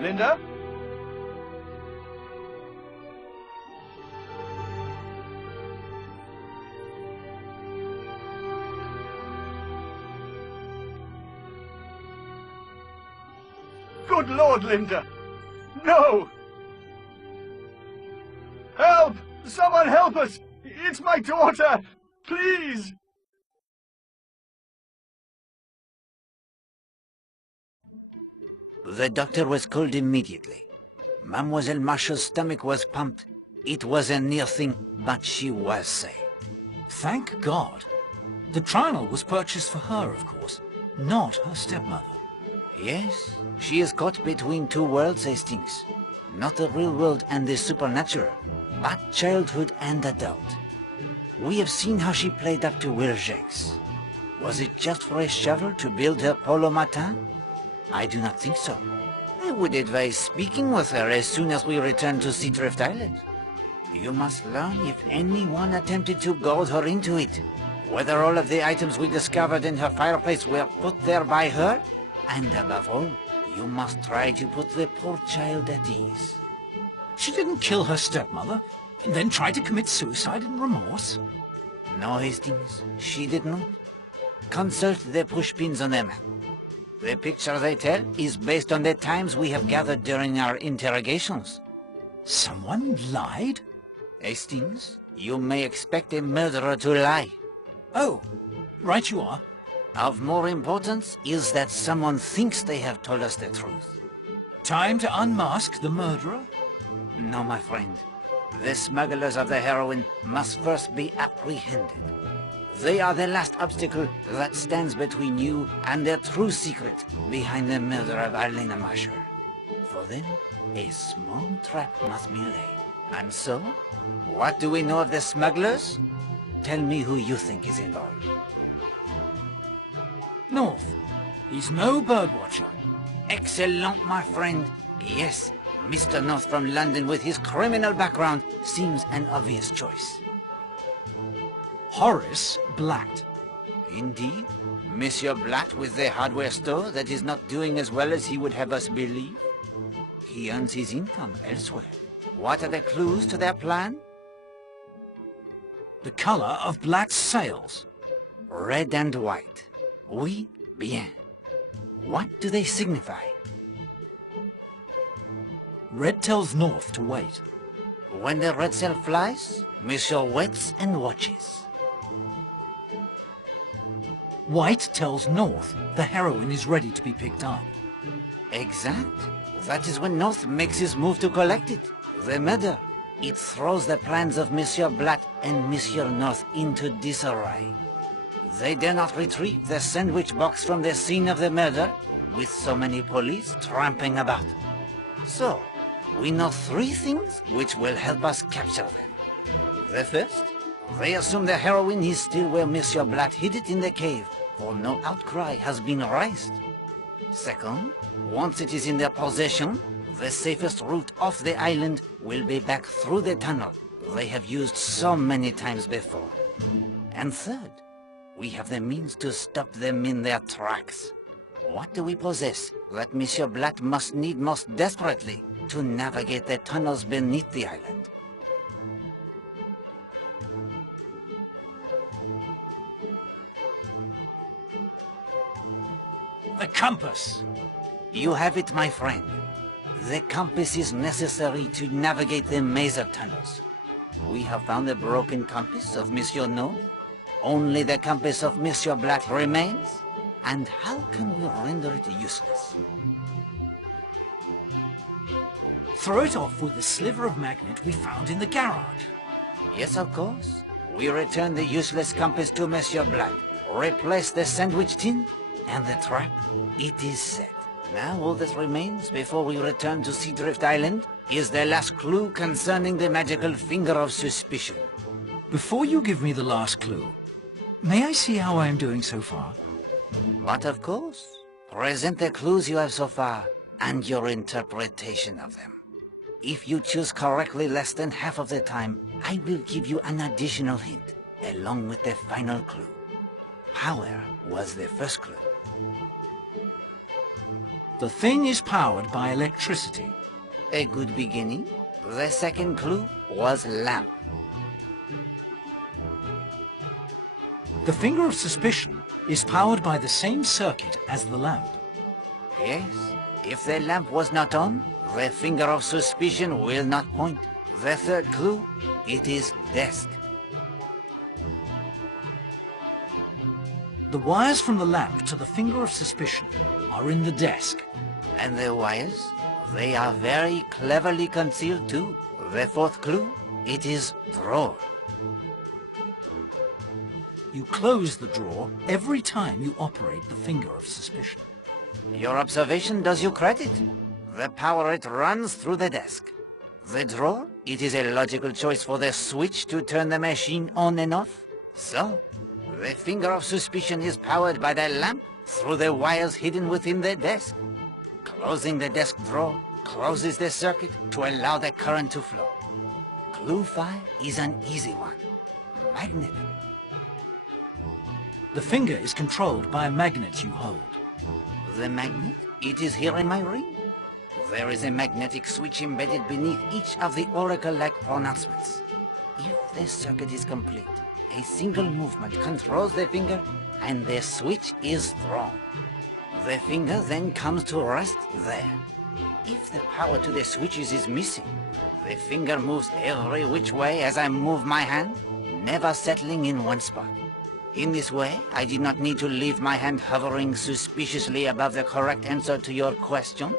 Linda? Good Lord, Linda! No! Help! Someone help us! It's my daughter! Please! The doctor was called immediately. Mademoiselle Marshall's stomach was pumped. It was a near thing, but she was safe. Thank God. The trial was purchased for her, of course, not her stepmother. Yes, she is caught between two worlds, Hastings. Not the real world and the supernatural, but childhood and adult. We have seen how she played up to Wiljax. Was it just for a shovel to build her polo matin? I do not think so. I would advise speaking with her as soon as we return to Seadrift Island. You must learn if anyone attempted to goad her into it, whether all of the items we discovered in her fireplace were put there by her, and above all, you must try to put the poor child at ease. She didn't kill her stepmother, and then try to commit suicide in remorse? No, Hastings, she did not. Consult the pushpins on the map. The picture they tell is based on the times we have gathered during our interrogations. Someone lied? Hastings, you may expect a murderer to lie. Oh, right you are. Of more importance is that someone thinks they have told us the truth. Time to unmask the murderer? No, my friend. The smugglers of the heroin must first be apprehended. They are the last obstacle that stands between you and the true secret behind the murder of Elena Marshall. For them, a small trap must be laid. And so, what do we know of the smugglers? Tell me who you think is involved. North. He's no birdwatcher. Excellent, my friend. Yes, Mr. North from London with his criminal background seems an obvious choice. Horace Blatt. Indeed. Monsieur Blatt with the hardware store that is not doing as well as he would have us believe. He earns his income elsewhere. What are the clues to their plan? The color of Blatt's sails. Red and white. Oui, bien. What do they signify? Red tells North to wait. When the red sail flies, Monsieur waits and watches. White tells North the heroin is ready to be picked up. Exact. That is when North makes his move to collect it. The murder. It throws the plans of Monsieur Blatt and Monsieur North into disarray. They dare not retrieve the sandwich box from the scene of the murder, with so many police tramping about. So, we know three things which will help us capture them. The first, they assume the heroin is still where Monsieur Blatt hid it in the cave, for no outcry has been raised. Second, once it is in their possession, the safest route off the island will be back through the tunnel they have used so many times before. And third, we have the means to stop them in their tracks. What do we possess that Monsieur Blatt must need most desperately to navigate the tunnels beneath the island? The compass. You have it, my friend. The compass is necessary to navigate the maze of tunnels. We have found the broken compass of Monsieur North. Only the compass of Monsieur Blatt remains. And how can we render it useless? Throw it off with the sliver of magnet we found in the garage. Yes, of course. We return the useless compass to Monsieur Blatt, replace the sandwich tin, and the trap, it is set. Now all that remains before we return to Seadrift Island is the last clue concerning the magical finger of suspicion. Before you give me the last clue, may I see how I am doing so far? But of course, present the clues you have so far, and your interpretation of them. If you choose correctly less than half of the time, I will give you an additional hint, along with the final clue. Power was the first clue. The thing is powered by electricity. A good beginning. The second clue was lamp. The finger of suspicion is powered by the same circuit as the lamp. Yes. If the lamp was not on, the finger of suspicion will not point. The third clue, it is desk. The wires from the lamp to the finger of suspicion are in the desk. And the wires? They are very cleverly concealed too. The fourth clue? It is drawer. You close the drawer every time you operate the finger of suspicion. Your observation does you credit. The power it runs through the desk. The drawer? It is a logical choice for the switch to turn the machine on and off. So, the finger of suspicion is powered by the lamp through the wires hidden within the desk. Closing the desk drawer closes the circuit to allow the current to flow. Clue 5 is an easy one. Magnet. The finger is controlled by a magnet you hold. The magnet? It is here in my ring. There is a magnetic switch embedded beneath each of the oracle-like pronouncements. If the circuit is complete, a single movement controls the finger and the switch is thrown. The finger then comes to rest there. If the power to the switches is missing, the finger moves every which way as I move my hand, never settling in one spot. In this way, I did not need to leave my hand hovering suspiciously above the correct answer to your question.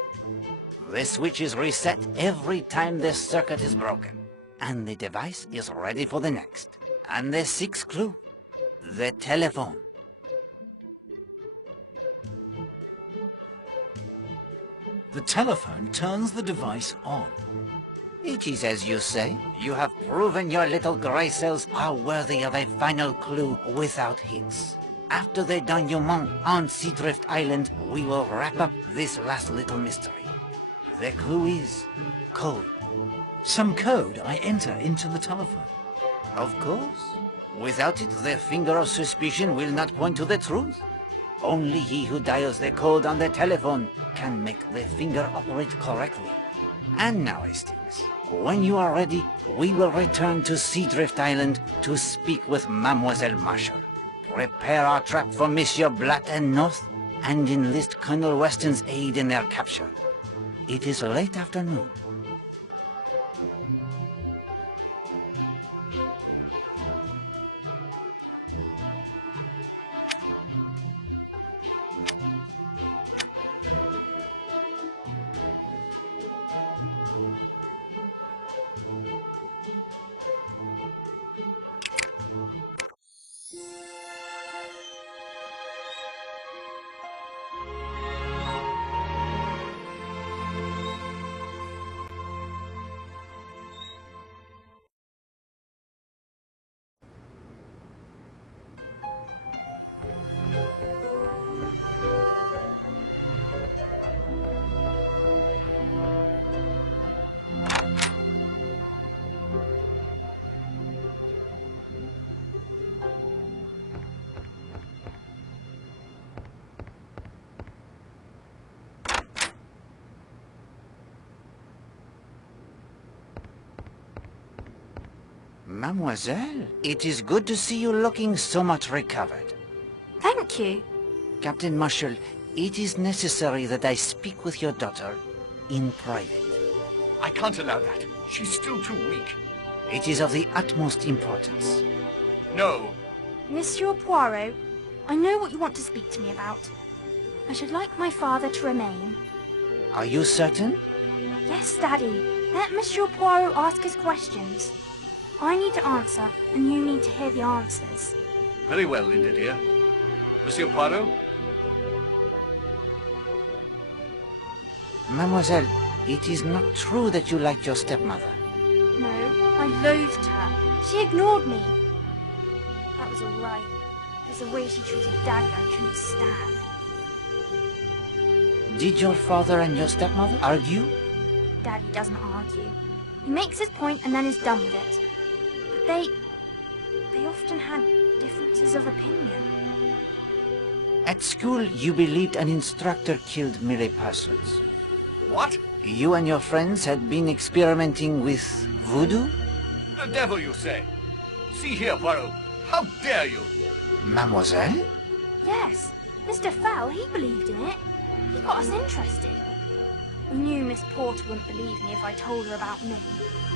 The switch is reset every time the circuit is broken, and the device is ready for the next. And the sixth clue, the telephone. The telephone turns the device on. It is as you say. You have proven your little grey cells are worthy of a final clue without hints. After the denouement on Seadrift Island, we will wrap up this last little mystery. The clue is code. Some code I enter into the telephone. Of course. Without it, the finger of suspicion will not point to the truth. Only he who dials the code on the telephone can make the finger operate correctly. And now, Hastings, when you are ready, we will return to Seadrift Island to speak with Mademoiselle Marshall. Prepare our trap for Monsieur Blatt and North, and enlist Colonel Weston's aid in their capture. It is late afternoon. Mademoiselle, it is good to see you looking so much recovered. Thank you. Captain Marshall, it is necessary that I speak with your daughter in private. I can't allow that. She's still too weak. It is of the utmost importance. No. Monsieur Poirot, I know what you want to speak to me about. I should like my father to remain. Are you certain? Yes, Daddy. Let Monsieur Poirot ask his questions. I need to answer, and you need to hear the answers. Very well, Linda, dear. Monsieur Poirot? Mademoiselle, it is not true that you liked your stepmother. No, I loathed her. She ignored me. That was all right. There's the way she treated Daddy I couldn't stand. Did your father and your stepmother argue? Daddy doesn't argue. He makes his point and then is done with it. But they often had differences of opinion. At school, you believed an instructor killed Millie Parsons. What? You and your friends had been experimenting with voodoo? The devil, you say? See here, Poirot. How dare you? Mademoiselle? Yes, Mr. Fell, he believed in it. He got us interested. We knew Miss Porter wouldn't believe me if I told her about me.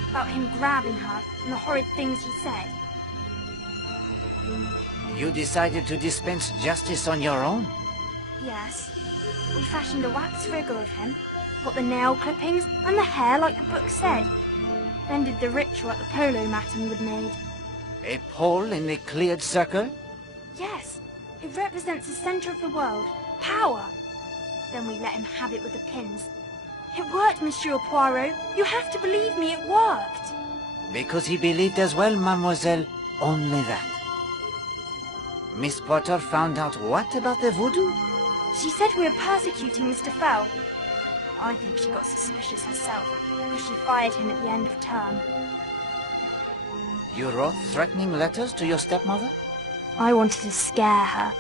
About him grabbing her and the horrid things he said. You decided to dispense justice on your own? Yes, We fashioned a wax figure of him, got the nail clippings and the hair like the book said, then did the ritual at the polo matting we'd made. A pole in a cleared circle? Yes, it represents the centre of the world, power. Then we let him have it with the pins. It worked, Monsieur Poirot. You have to believe me, it worked. Because he believed as well, mademoiselle. Only that. Miss Potter found out what about the voodoo? She said we were persecuting Mr. Fell. I think she got suspicious herself, because she fired him at the end of term. You wrote threatening letters to your stepmother? I wanted to scare her.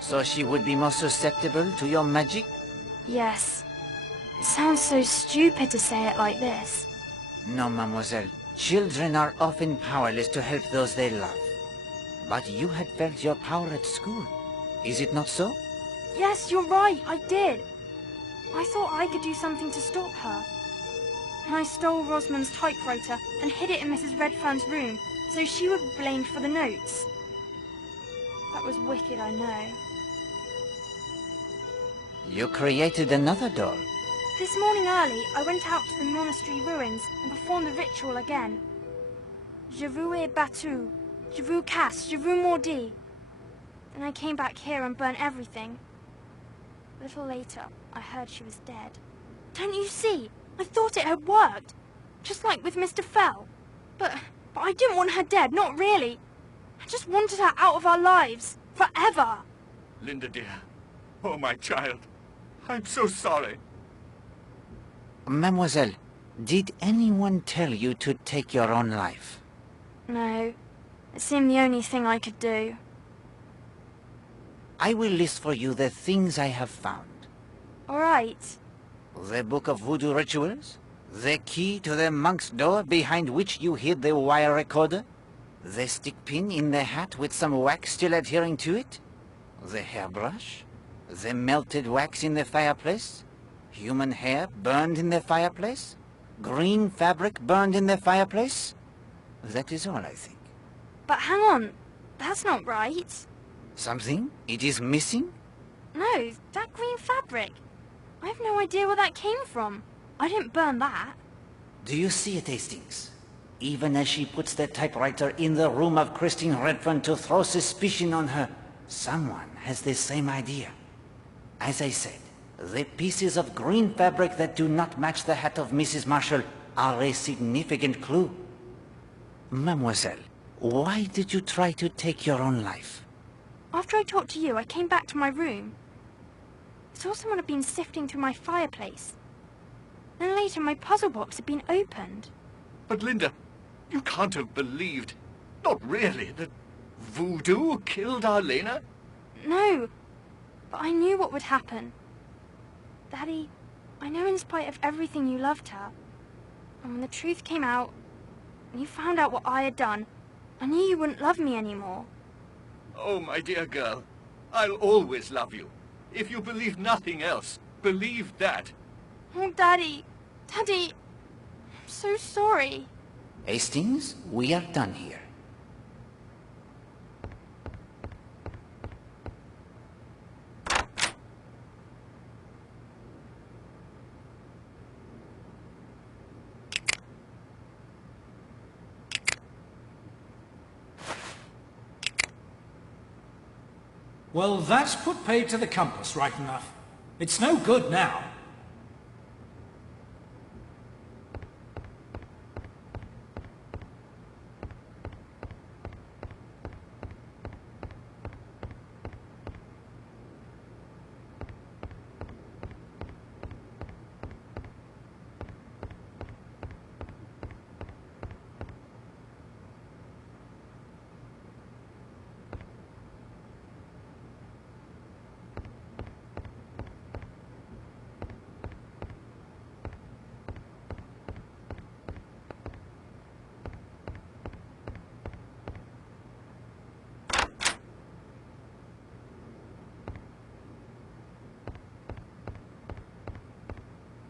So she would be more susceptible to your magic? Yes. It sounds so stupid to say it like this. No, mademoiselle. Children are often powerless to help those they love. But you had felt your power at school. Is it not so? Yes, you're right, I did. I thought I could do something to stop her. And I stole Rosamond's typewriter and hid it in Mrs. Redfern's room, so she would be blamed for the notes. That was wicked, I know. You created another doll. This morning early, I went out to the monastery ruins and performed the ritual again. Je vous ai battu, je vous casse, je vous maudis. Then I came back here and burnt everything. A little later, I heard she was dead. Don't you see? I thought it had worked. Just like with Mr. Fell. But I didn't want her dead, not really. I just wanted her out of our lives. Forever. Linda, dear. Oh, my child. I'm so sorry. Mademoiselle, did anyone tell you to take your own life? No. It seemed the only thing I could do. I will list for you the things I have found. All right. The book of voodoo rituals, the key to the monk's door behind which you hid the wire recorder, the stick pin in the hat with some wax still adhering to it, the hairbrush, the melted wax in the fireplace, human hair burned in the fireplace, green fabric burned in the fireplace. That is all, I think. But hang on, that's not right. Something? It is missing? No, that green fabric. I have no idea where that came from. I didn't burn that. Do you see it, Hastings? Even as she puts the typewriter in the room of Christine Redfern to throw suspicion on her, someone has the same idea. As I said, the pieces of green fabric that do not match the hat of Mrs. Marshall are a significant clue. Mademoiselle, why did you try to take your own life? After I talked to you, I came back to my room. I saw someone had been sifting through my fireplace. Then later my puzzle box had been opened. But Linda, you can't have believed, not really, that Voodoo killed our Lena? No, but I knew what would happen. Daddy, I know in spite of everything you loved her. And when the truth came out, and you found out what I had done, I knew you wouldn't love me anymore. Oh, my dear girl, I'll always love you. If you believe nothing else, believe that. Oh, Daddy, Daddy, I'm so sorry. Hastings, we are done here. Well, that's put paid to the compass, right enough. It's no good now.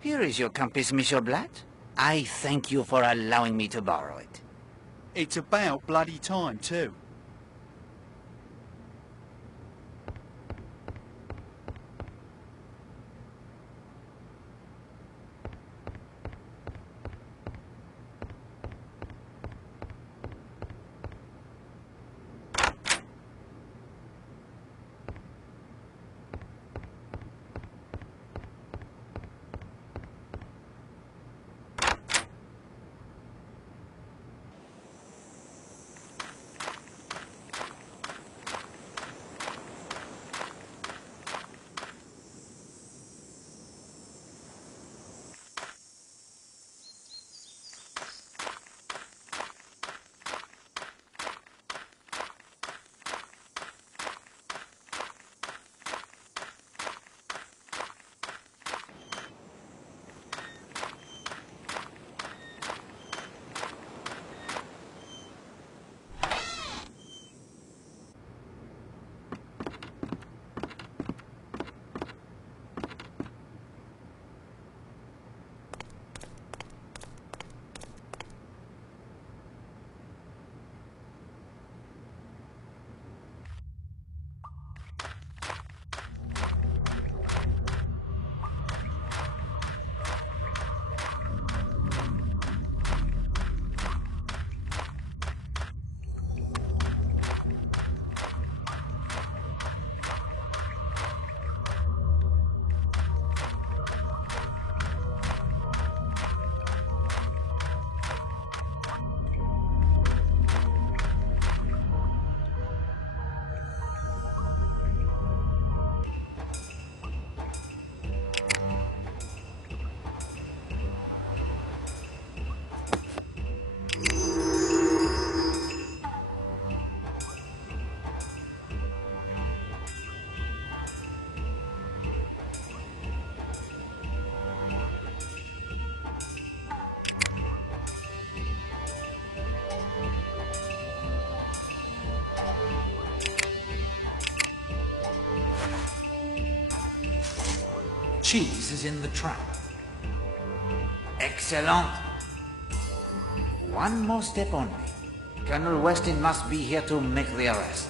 Here is your compass, Monsieur Blatt. I thank you for allowing me to borrow it. It's about bloody time, too. Cheese is in the trap. Excellent. One more step only. Colonel Weston must be here to make the arrest.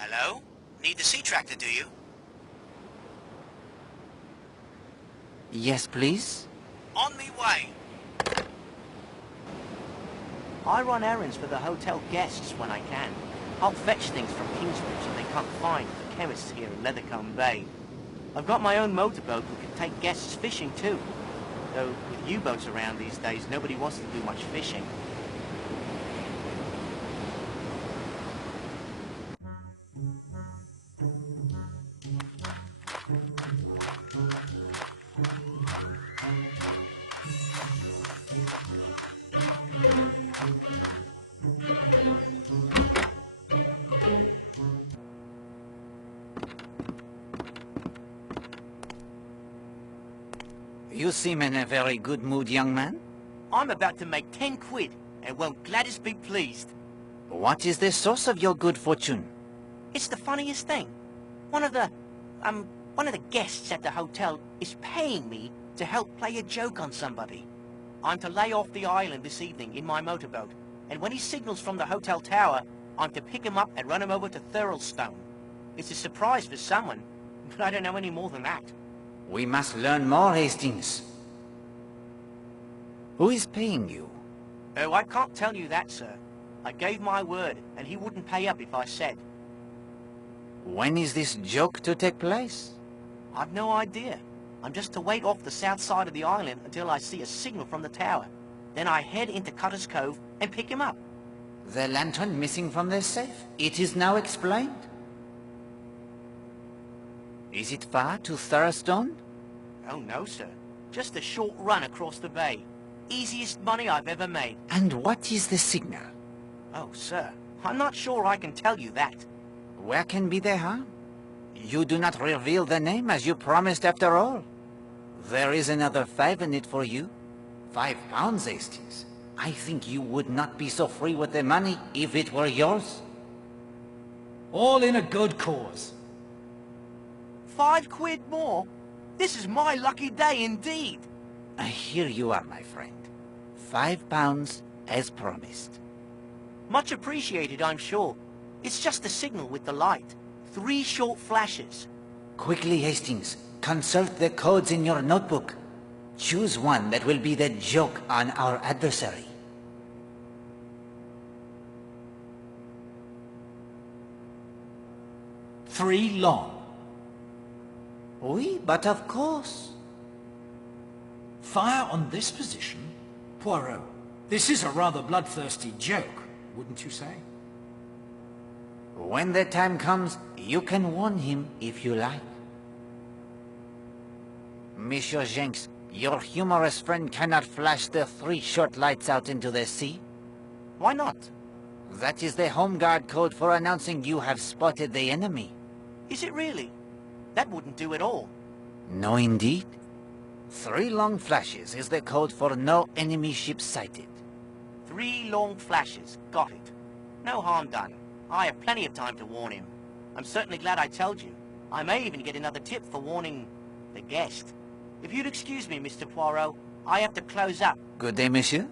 Hello? Need the sea tractor, do you? Yes, please? On me way. I run errands for the hotel guests when I can. I'll fetch things from Kingsbridge that they can't find at the chemists here in Leathercombe Bay. I've got my own motorboat and can take guests fishing too. Though with U-boats around these days, nobody wants to do much fishing. You seem in a very good mood, young man. I'm about to make 10 quid, and won't Gladys be pleased? What is the source of your good fortune? It's the funniest thing. One of the guests at the hotel is paying me to help play a joke on somebody. I'm to lay off the island this evening in my motorboat, and when he signals from the hotel tower, I'm to pick him up and run him over to Thurlestone. It's a surprise for someone, but I don't know any more than that. We must learn more, Hastings. Who is paying you? Oh, I can't tell you that, sir. I gave my word, and he wouldn't pay up if I said. When is this joke to take place? I've no idea. I'm just to wait off the south side of the island until I see a signal from the tower. Then I head into Cutter's Cove and pick him up. The lantern missing from the safe. It is now explained. Is it far to Thurlestone? Oh, no, sir. Just a short run across the bay. Easiest money I've ever made. And what is the signal? Oh, sir, I'm not sure I can tell you that. Where can be the harm? You do not reveal the name as you promised after all. There is another 5 in it for you. £5, Hastings. I think you would not be so free with the money if it were yours. All in a good cause. 5 quid more? This is my lucky day indeed. Here you are, my friend. £5 as promised. Much appreciated, I'm sure. It's just the signal with the light. 3 short flashes. Quickly, Hastings. Consult the codes in your notebook. Choose one that will be the joke on our adversary. Three long. Oui, but of course. Fire on this position? Poirot, this is a rather bloodthirsty joke, wouldn't you say? When the time comes, you can warn him if you like. Monsieur Jenks, your humorous friend cannot flash the 3 short lights out into the sea. Why not? That is the home guard code for announcing you have spotted the enemy. Is it really? That wouldn't do at all. No, indeed. 3 long flashes is the code for no enemy ship sighted. 3 long flashes. Got it. No harm done. I have plenty of time to warn him. I'm certainly glad I told you. I may even get another tip for warning the guest. If you'd excuse me, Mr. Poirot, I have to close up. Good day, monsieur.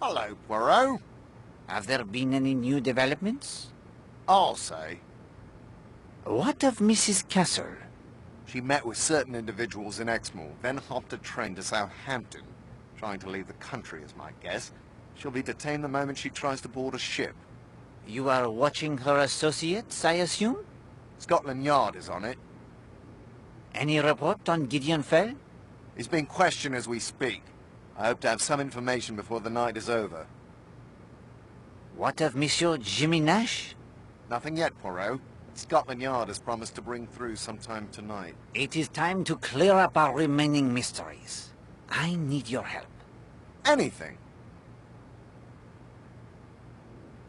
Hello, Poirot. Have there been any new developments? I'll say. What of Mrs. Castle? She met with certain individuals in Exmoor, then hopped a train to Southampton. Trying to leave the country is my guess. She'll be detained the moment she tries to board a ship. You are watching her associates, I assume? Scotland Yard is on it. Any report on Gideon Fell? He's being questioned as we speak. I hope to have some information before the night is over. What of Monsieur Jimmy Nash? Nothing yet, Poirot. Scotland Yard has promised to bring through sometime tonight. It is time to clear up our remaining mysteries. I need your help. Anything.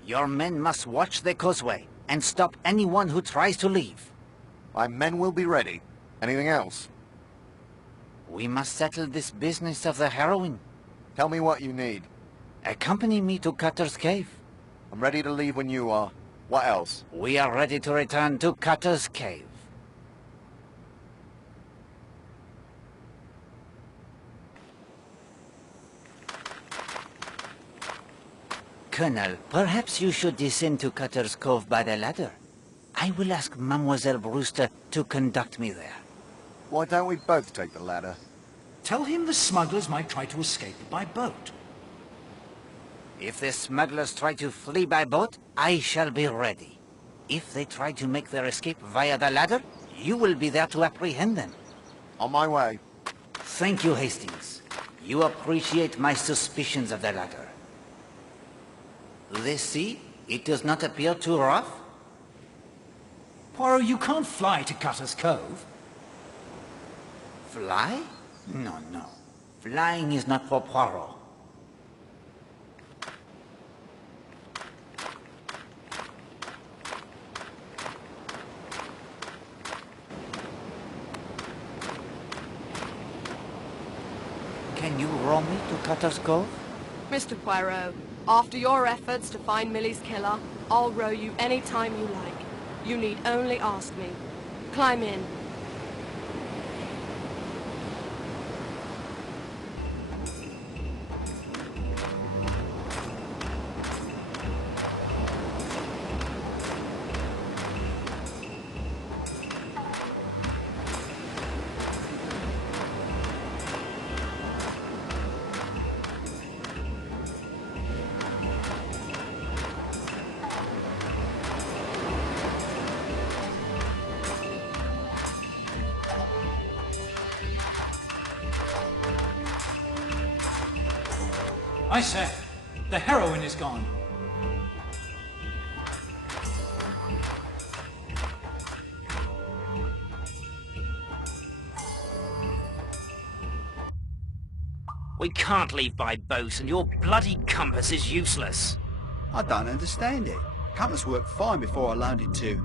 Your men must watch the causeway and stop anyone who tries to leave. My men will be ready. Anything else? We must settle this business of the heroin. Tell me what you need. Accompany me to Cutter's Cave. I'm ready to leave when you are. What else? We are ready to return to Cutter's Cave. Colonel, perhaps you should descend to Cutter's Cove by the ladder. I will ask Mademoiselle Brewster to conduct me there. Why don't we both take the ladder? Tell him the smugglers might try to escape by boat. If the smugglers try to flee by boat, I shall be ready. If they try to make their escape via the ladder, you will be there to apprehend them. On my way. Thank you, Hastings. You appreciate my suspicions of the ladder. The sea, it does not appear too rough? Poirot, you can't fly to Cutter's Cove. Fly? No, no. Flying is not for Poirot. Can you row me to Cutter's Cove? Mr. Poirot, after your efforts to find Millie's killer, I'll row you any time you like. You need only ask me. Climb in. I say, the heroin is gone. We can't leave by boat, and your bloody compass is useless. I don't understand it. Compass worked fine before I loaned it to...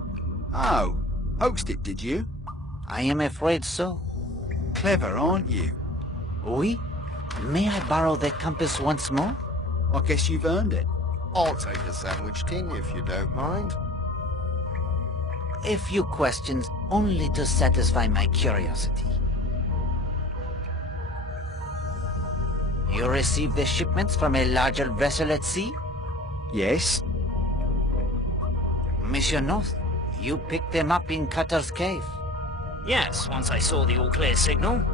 Oh, hoaxed it, did you? I am afraid so. Clever, aren't you? Oui? May I borrow the compass once more? I guess you've earned it. I'll take a sandwich tin if you don't mind. A few questions, only to satisfy my curiosity. You received the shipments from a larger vessel at sea? Yes? Monsieur North, you picked them up in Cutter's Cave. Yes, once I saw the all-clear signal.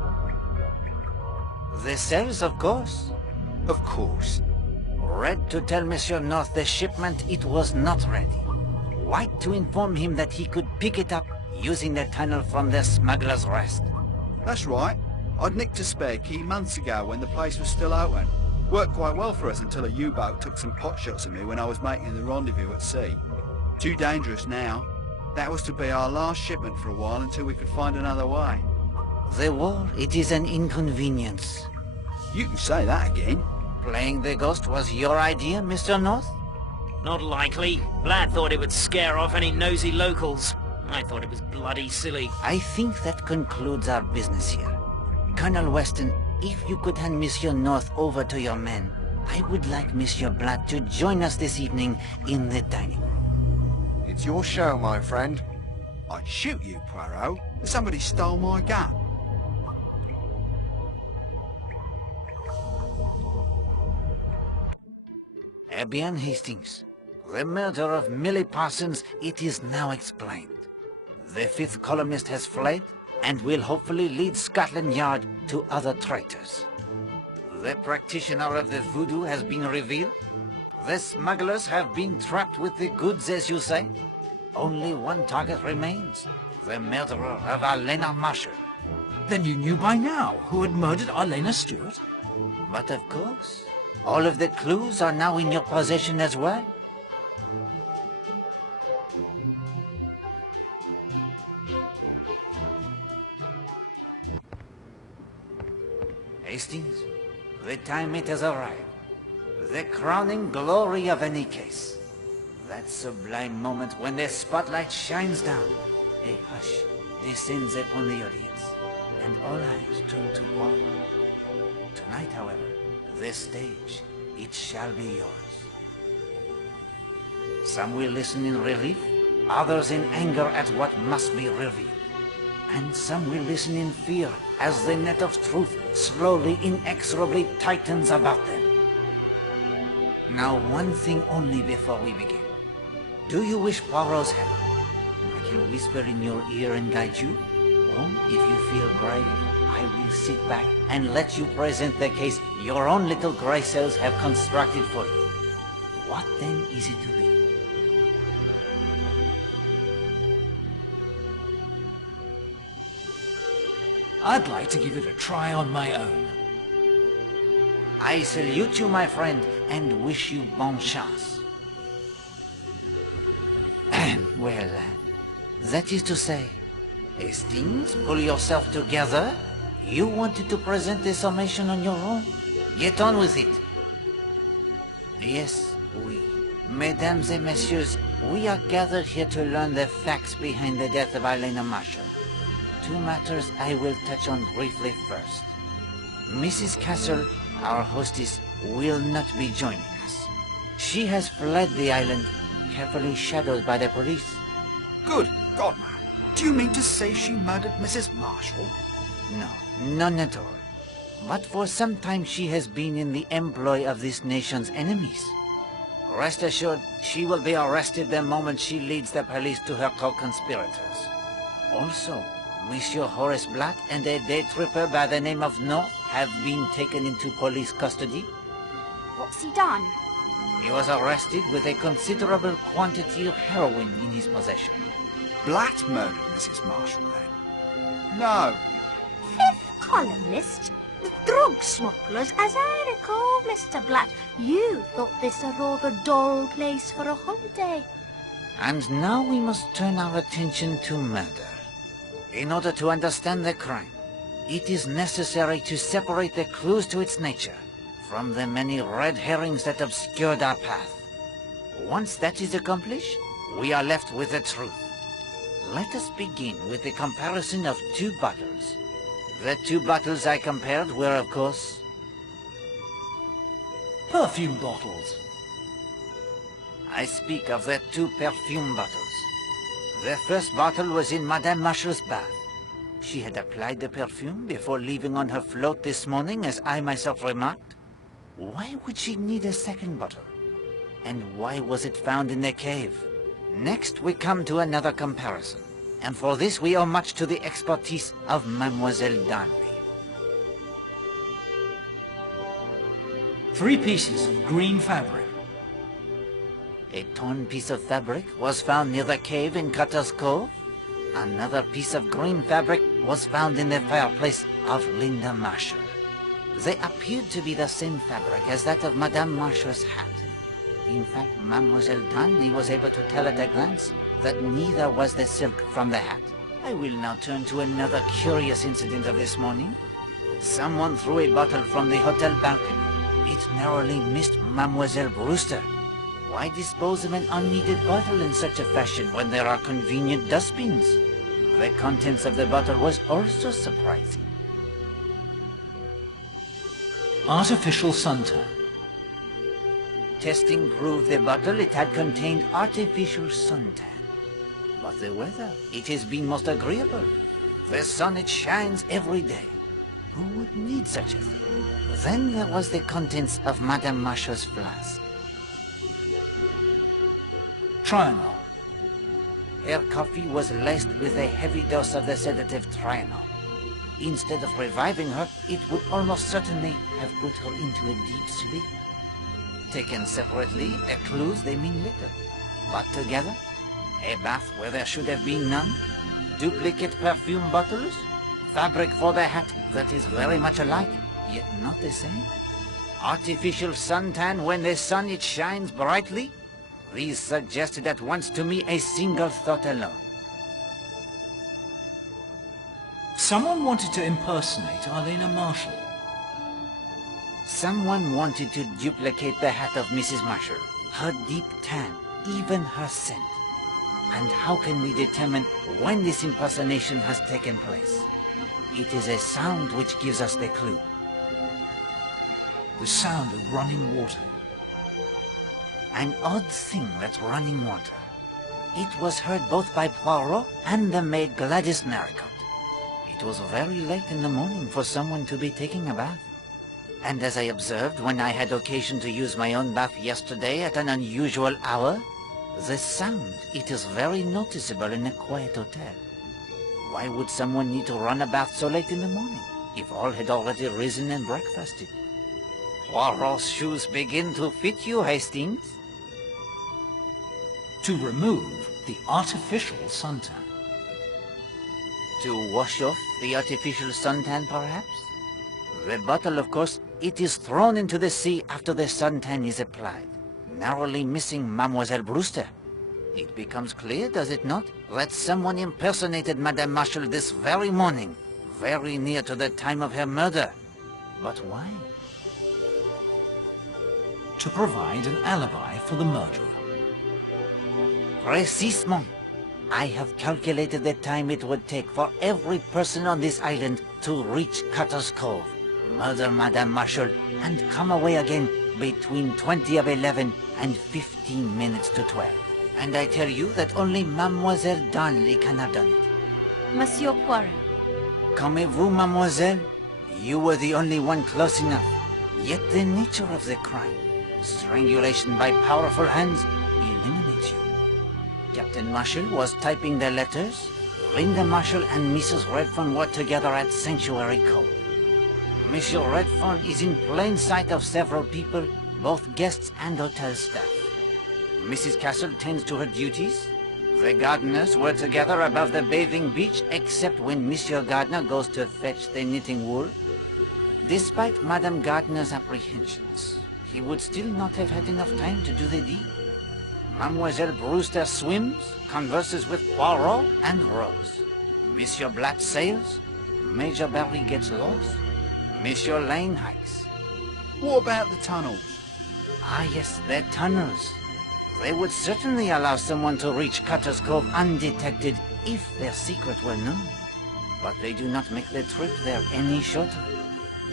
The cells, of course. Of course. Red to tell Monsieur North the shipment it was not ready. White to inform him that he could pick it up using the tunnel from the Smugglers' Rest. That's right. I'd nicked a spare key months ago when the place was still open. Worked quite well for us until a U-boat took some pot shots at me when I was making the rendezvous at sea. Too dangerous now. That was to be our last shipment for a while until we could find another way. The war, it is an inconvenience. You can say that again. Playing the ghost was your idea, Mr. North? Not likely. Vlad thought it would scare off any nosy locals. I thought it was bloody silly. I think that concludes our business here. Colonel Weston, if you could hand Monsieur North over to your men, I would like Monsieur Blatt to join us this evening in the dining room. It's your show, my friend. I'd shoot you, Poirot, if somebody stole my gun. Eh bien, Hastings. The murder of Millie Parsons, it is now explained. The fifth columnist has fled, and will hopefully lead Scotland Yard to other traitors. The practitioner of the Voodoo has been revealed. The smugglers have been trapped with the goods, as you say. Only one target remains, the murderer of Elena Marshall. Then you knew by now who had murdered Elena Stewart? But of course, all of the clues are now in your possession as well. Hastings, the time it has arrived. The crowning glory of any case. That sublime moment when the spotlight shines down. A hush descends upon the audience, and all eyes turn to Poirot. Tonight, however, this stage, it shall be yours. Some will listen in relief, others in anger at what must be revealed. And some will listen in fear as the net of truth slowly, inexorably tightens about them. Now, one thing only before we begin. Do you wish Poirot's help? I can whisper in your ear and guide you. Or, if you feel brave, I will sit back and let you present the case your own little grey cells have constructed for you. What then is it to be? I'd like to give it a try on my own. I salute you, my friend, and wish you bonne chance. Well, that is to say, Hastings, pull yourself together. You wanted to present the summation on your own. Get on with it. Yes, we, mesdames et messieurs, we are gathered here to learn the facts behind the death of Elena Marshall. Two matters I will touch on briefly first. Mrs. Castle, our hostess, will not be joining us. She has fled the island, carefully shadowed by the police. Good God, man. Do you mean to say she murdered Mrs. Marshall? No, none at all. But for some time she has been in the employ of this nation's enemies. Rest assured, she will be arrested the moment she leads the police to her co-conspirators. Also, Monsieur Horace Blatt and a day tripper by the name of North have been taken into police custody. What's he done? He was arrested with a considerable quantity of heroin in his possession. Blatt murdered Mrs. Marshall, then? No. Fifth columnist? The drug smugglers, as I recall, Mr. Blatt, you thought this a rather dull place for a holiday. And now we must turn our attention to murder. In order to understand the crime, it is necessary to separate the clues to its nature from the many red herrings that obscured our path. Once that is accomplished, we are left with the truth. Let us begin with the comparison of two bottles. The two bottles I compared were, of course, Perfume bottles. I speak of the two perfume bottles. The first bottle was in Madame Marshall's bath. She had applied the perfume before leaving on her float this morning, as I myself remarked. Why would she need a second bottle? And why was it found in the cave? Next, we come to another comparison. And for this, we owe much to the expertise of Mademoiselle Darnley. 3 pieces of green fabric. A torn piece of fabric was found near the cave in Cutter's Cove. Another piece of green fabric was found in the fireplace of Linda Marshall. They appeared to be the same fabric as that of Madame Marshall's hat. In fact, Mademoiselle Darnley was able to tell at a glance that neither was the silk from the hat. I will now turn to another curious incident of this morning. Someone threw a bottle from the hotel balcony. It narrowly missed Mademoiselle Brewster. Why dispose of an unneeded bottle in such a fashion when there are convenient dustbins? The contents of the bottle was also surprising. Artificial suntan. Testing proved the bottle it had contained artificial suntan. But the weather, it has been most agreeable. The sun, it shines every day. Who would need such a thing? Then there was the contents of Madame Marshall's flask. Trianol. Her coffee was laced with a heavy dose of the sedative Trianol. Instead of reviving her, it would almost certainly have put her into a deep sleep. Taken separately, the clues, they mean little. But together, a bath where there should have been none, duplicate perfume bottles, fabric for the hat that is very much alike, yet not the same, artificial suntan when the sun it shines brightly. These suggested at once to me a single thought alone. Someone wanted to impersonate Arlena Marshall. Someone wanted to duplicate the hat of Mrs. Marshall, her deep tan, even her scent. And how can we determine when this impersonation has taken place? It is a sound which gives us the clue. The sound of running water. An odd thing, that running water. It was heard both by Poirot and the maid Gladys Narracott. It was very late in the morning for someone to be taking a bath. And as I observed when I had occasion to use my own bath yesterday at an unusual hour, the sound, it is very noticeable in a quiet hotel. Why would someone need to run a bath so late in the morning, if all had already risen and breakfasted? Poirot's shoes begin to fit you, Hastings. To remove the artificial suntan. To wash off the artificial suntan, perhaps? The bottle, of course, it is thrown into the sea after the suntan is applied, narrowly missing Mademoiselle Brewster. It becomes clear, does it not, that someone impersonated Madame Marshall this very morning, very near to the time of her murder. But why? To provide an alibi for the murderer. Précisément. I have calculated the time it would take for every person on this island to reach Cutter's Cove, murder Madame Marshall, and come away again between 20 of 11 and 15 minutes to 12. And I tell you that only Mademoiselle Darnley can have done it. Monsieur Poirot. Comme-vous, mademoiselle? You were the only one close enough. Yet the nature of the crime, strangulation by powerful hands, eliminates you. Captain Marshall was typing the letters. Linda Marshall and Mrs. Redfern were together at Sanctuary Cove. Monsieur Redfern is in plain sight of several people, both guests and hotel staff. Mrs. Castle tends to her duties. The gardeners were together above the bathing beach, except when Monsieur Gardner goes to fetch the knitting wool. Despite Madame Gardner's apprehensions, he would still not have had enough time to do the deed. Mademoiselle Brewster swims, converses with Poirot and Rose. Monsieur Blatt sails. Major Barry gets lost. Monsieur Lane hikes. What about the tunnels? Ah yes, the tunnels. They would certainly allow someone to reach Cutter's Cove undetected if their secret were known. But they do not make the trip there any shorter.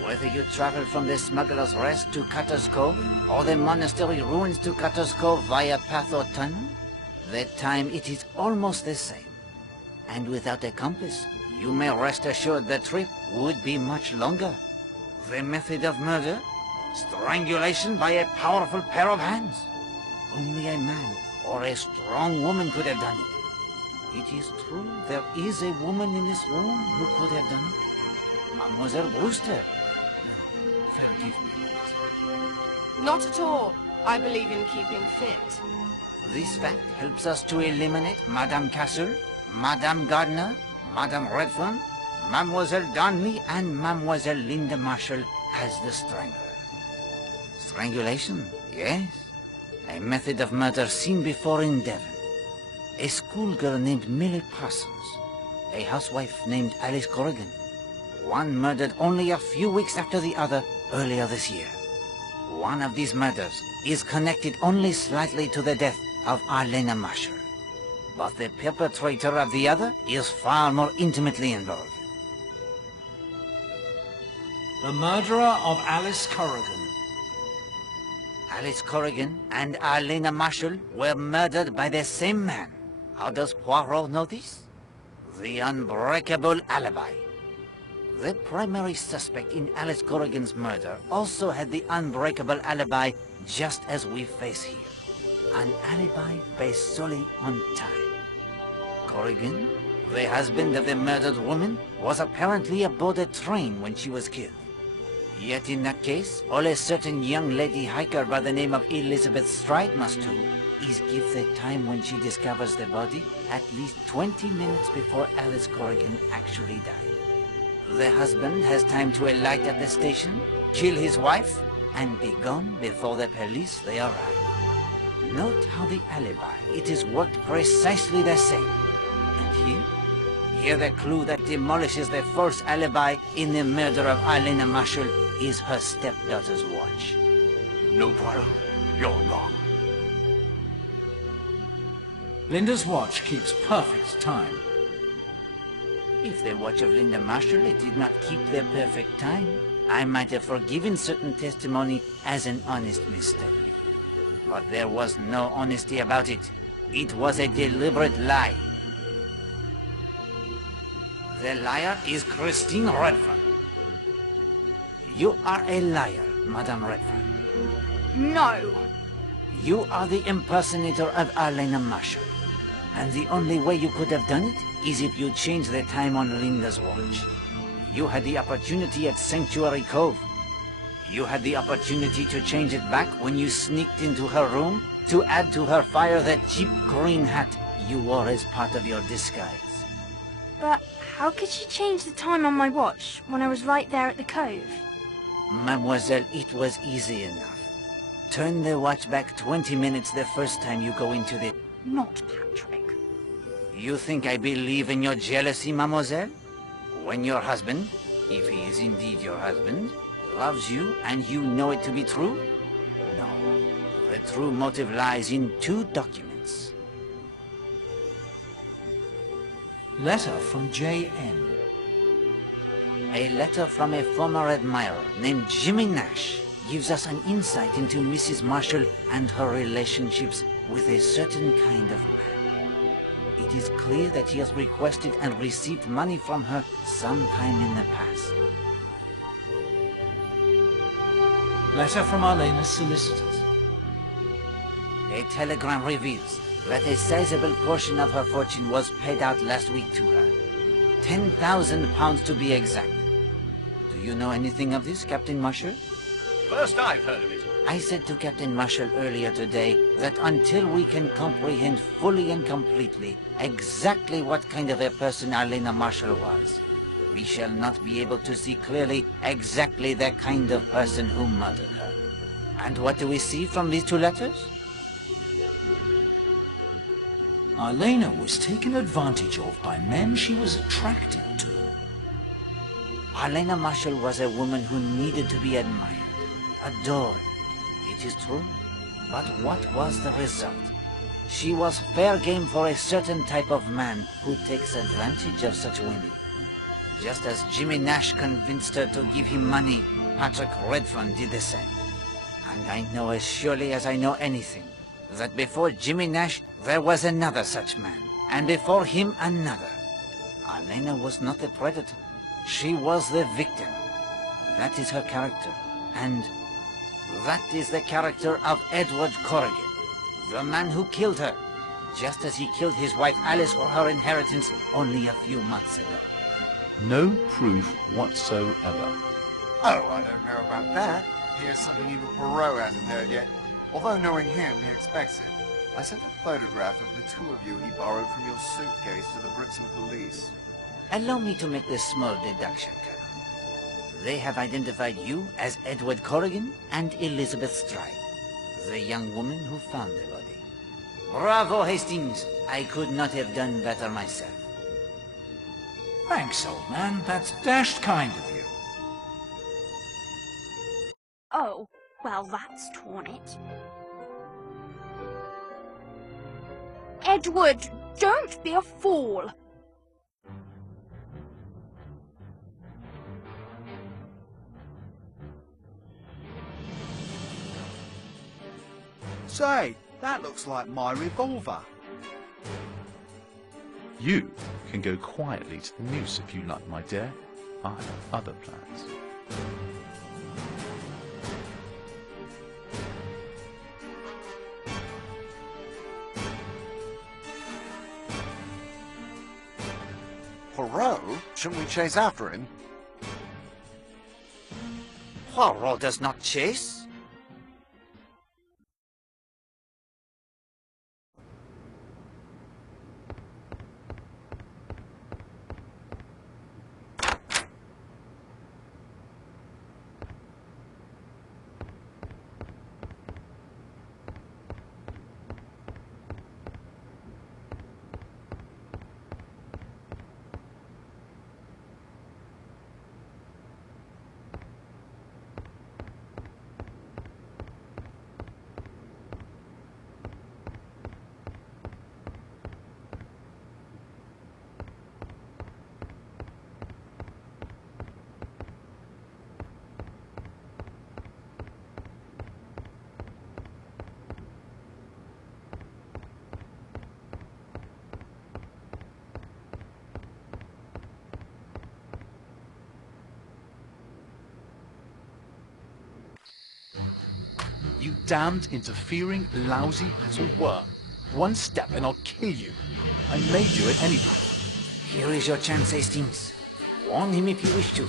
Whether you travel from the Smugglers' Rest to Cutter's Cove, or the monastery ruins to Cutter's Cove via path or tunnel, the time it is almost the same. And without a compass, you may rest assured the trip would be much longer. The method of murder? Strangulation by a powerful pair of hands. Only a man or a strong woman could have done it. It is true, there is a woman in this room who could have done it. Mademoiselle Brewster. Forgive me. Not at all. I believe in keeping fit. This fact helps us to eliminate Madame Castle, Madame Gardner, Madame Redfern, Mademoiselle Darnley, and Mademoiselle Linda Marshall as the strangler. Strangulation, yes. A method of murder seen before in Devon. A schoolgirl named Millie Parsons. A housewife named Alice Corrigan. One murdered only a few weeks after the other earlier this year. One of these murders is connected only slightly to the death of Arlena Marshall. But the perpetrator of the other is far more intimately involved. The murderer of Alice Corrigan. Alice Corrigan and Arlena Marshall were murdered by the same man. How does Poirot know this? The unbreakable alibi. The primary suspect in Alice Corrigan's murder also had the unbreakable alibi just as we face here. An alibi based solely on time. Corrigan, the husband of the murdered woman, was apparently aboard a train when she was killed. Yet in that case, all a certain young lady hiker by the name of Elizabeth Stride must do is give the time when she discovers the body at least 20 minutes before Alice Corrigan actually died. The husband has time to alight at the station, kill his wife, and be gone before the police they arrive. Note how the alibi, it is worked precisely the same. And here the clue that demolishes the false alibi in the murder of Arlena Marshall is her stepdaughter's watch. No, Poirot, you're wrong. Linda's watch keeps perfect time. If the watch of Linda Marshall did not keep the perfect time, I might have forgiven certain testimony as an honest mistake. But there was no honesty about it. It was a deliberate lie. The liar is Christine Redfern. You are a liar, Madame Redfern. No! You are the impersonator of Arlena Marshall. And the only way you could have done it is if you changed the time on Linda's watch. You had the opportunity at Sanctuary Cove. You had the opportunity to change it back when you sneaked into her room to add to her fire that cheap green hat you wore as part of your disguise. But how could she change the time on my watch when I was right there at the cove? Mademoiselle, it was easy enough. Turn the watch back 20 minutes the first time you go into the... Not Patrick. You think I believe in your jealousy, mademoiselle? When your husband, if he is indeed your husband, loves you and you know it to be true? No. The true motive lies in two documents. Letter from J.N. A letter from a former admirer named Jimmy Nash gives us an insight into Mrs. Marshall and her relationships with a certain kind of man. It is clear that he has requested and received money from her sometime in the past. Letter from Arlena's solicitors. A telegram reveals that a sizable portion of her fortune was paid out last week to her. £10,000 to be exact. Do you know anything of this, Captain Marshall? First I've heard of it. I said to Captain Marshall earlier today that until we can comprehend fully and completely exactly what kind of a person Arlena Marshall was, we shall not be able to see clearly exactly the kind of person who murdered her. And what do we see from these two letters? Arlena was taken advantage of by men she was attracted to. Arlena Marshall was a woman who needed to be admired, adored. It is true, but what was the result? She was fair game for a certain type of man who takes advantage of such women. Just as Jimmy Nash convinced her to give him money, Patrick Redfern did the same. And I know as surely as I know anything, that before Jimmy Nash, there was another such man, and before him another. Arlena was not the predator. She was the victim. That is her character, and that is the character of Edward Corrigan, the man who killed her, just as he killed his wife Alice for her inheritance only a few months ago. No proof whatsoever. Oh, I don't know about that. Here's something even Poirot hasn't heard yet. Although knowing him, he expects it. I sent a photograph of the two of you he borrowed from your suitcase to the Brixton police. Allow me to make this small deduction, Colonel. They have identified you as Edward Corrigan and Elizabeth Stride, the young woman who found the body. Bravo, Hastings. I could not have done better myself. Thanks, old man. That's dashed kind of you. Oh, well, that's torn it. Edward, don't be a fool. Say, that looks like my revolver. You can go quietly to the Mews if you like, my dear. I have other plans. Poirot? Shouldn't we chase after him? Poirot does not chase? You damned, interfering, lousy little worm. One step and I'll kill you. I may do it anyway. Here is your chance, Hastings. Warn him if you wish to.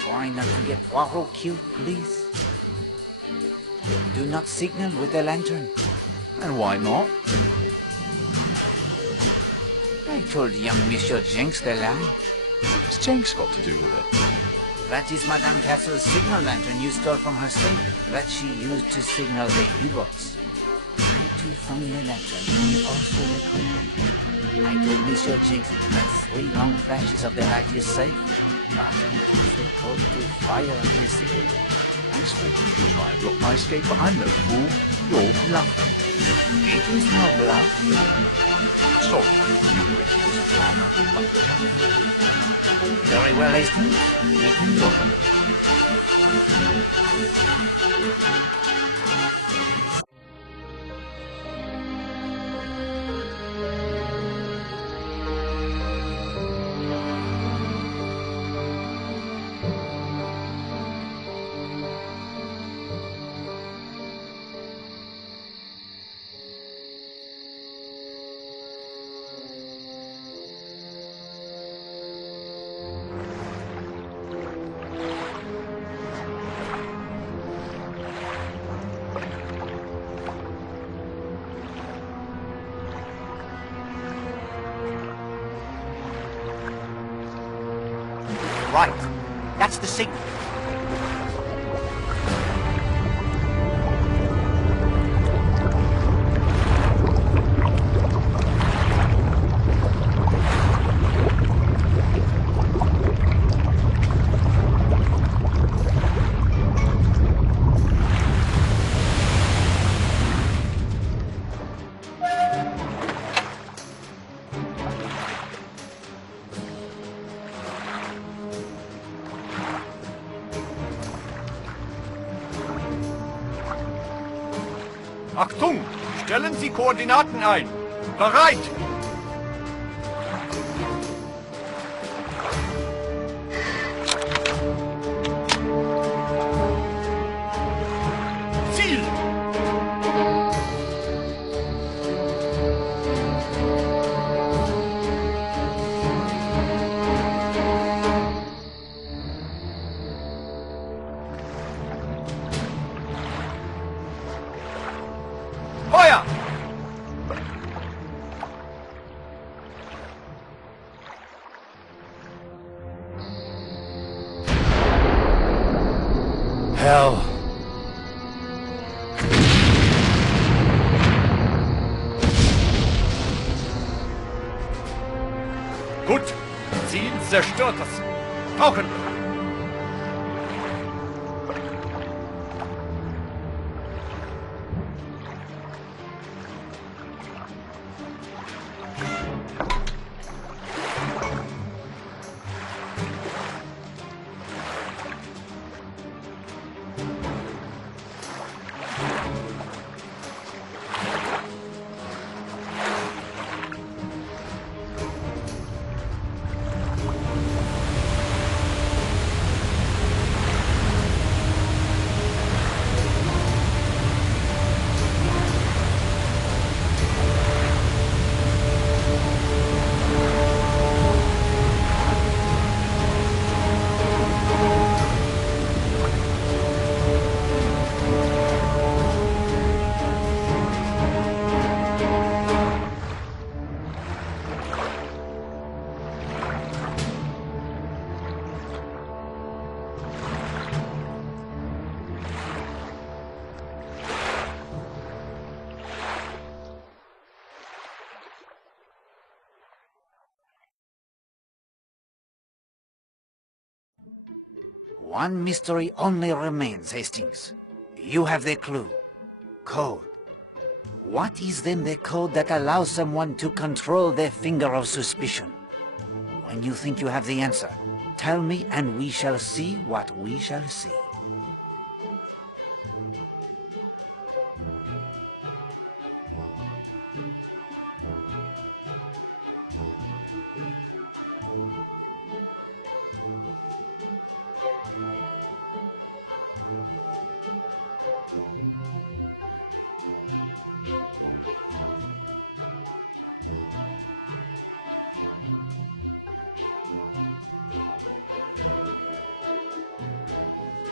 Try not to get Poirot killed, please. Do not signal with the lantern. And why not? I told young Monsieur Jenks the lie. What's Jenks got to do with it? That is Madame Castle's signal lantern you stole from her safe, that she used to signal the U-boats. Try to find the lantern and also record it. I told Monsieur Jenks that 3 long flashes of the light is safe, but he's supposed to fire the signal. I'm expecting you to try and block my escape, but I'm no fool. You're bluffing. It is no bluff. Sorry, you refuse to armor. Very well, Hastings. We can go. Right. That's the signal. Achtung! Stellen Sie Koordinaten ein! Bereit! Ziel! Hell. Gut. Ziel zerstörtes. Tauchen. One mystery only remains, Hastings. You have the clue. Code. What is then the code that allows someone to control their finger of suspicion? When you think you have the answer, tell me and we shall see what we shall see.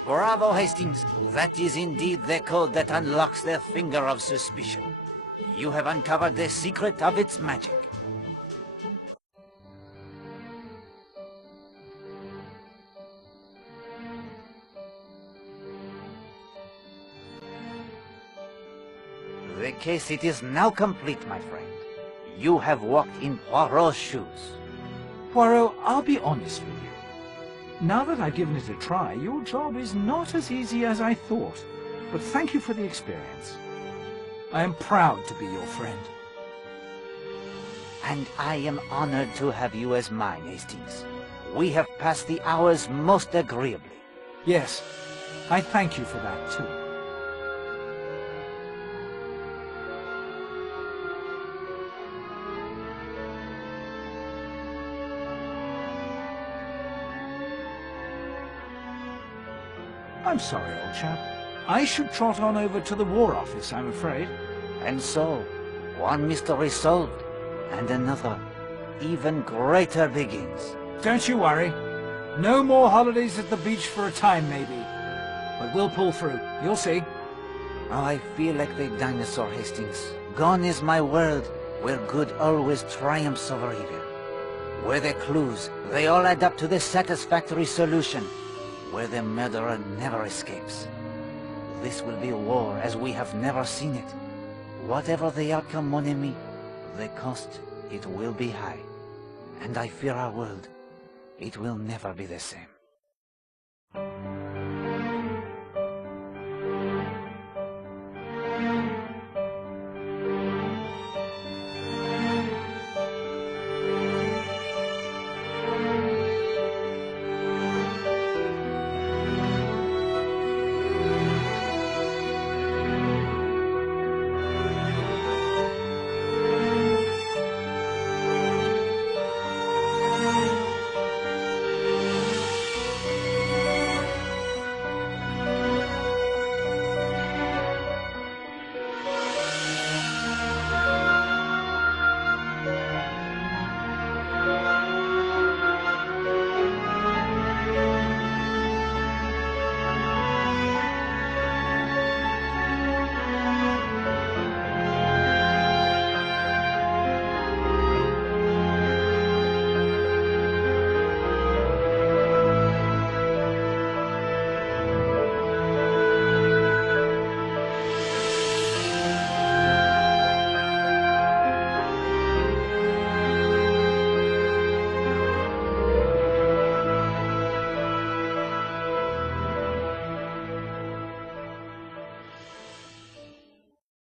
Bravo, Hastings. That is indeed the code that unlocks their finger of suspicion. You have uncovered the secret of its magic. The case it is now complete, my friend. You have walked in Poirot's shoes. Poirot, I'll be honest with you. Now that I've given it a try, your job is not as easy as I thought. But thank you for the experience. I am proud to be your friend. And I am honored to have you as mine, Hastings. We have passed the hours most agreeably. Yes, I thank you for that too. I'm sorry, old chap. I should trot on over to the War Office, I'm afraid. And so, one mystery solved, and another, even greater begins. Don't you worry. No more holidays at the beach for a time, maybe. But we'll pull through. You'll see. Oh, I feel like the dinosaur, Hastings. Gone is my world, where good always triumphs over evil. Where the clues, they all add up to the satisfactory solution. Where the murderer never escapes. This will be a war as we have never seen it. Whatever the outcome, mon ami, the cost, it will be high. And I fear our world, it will never be the same.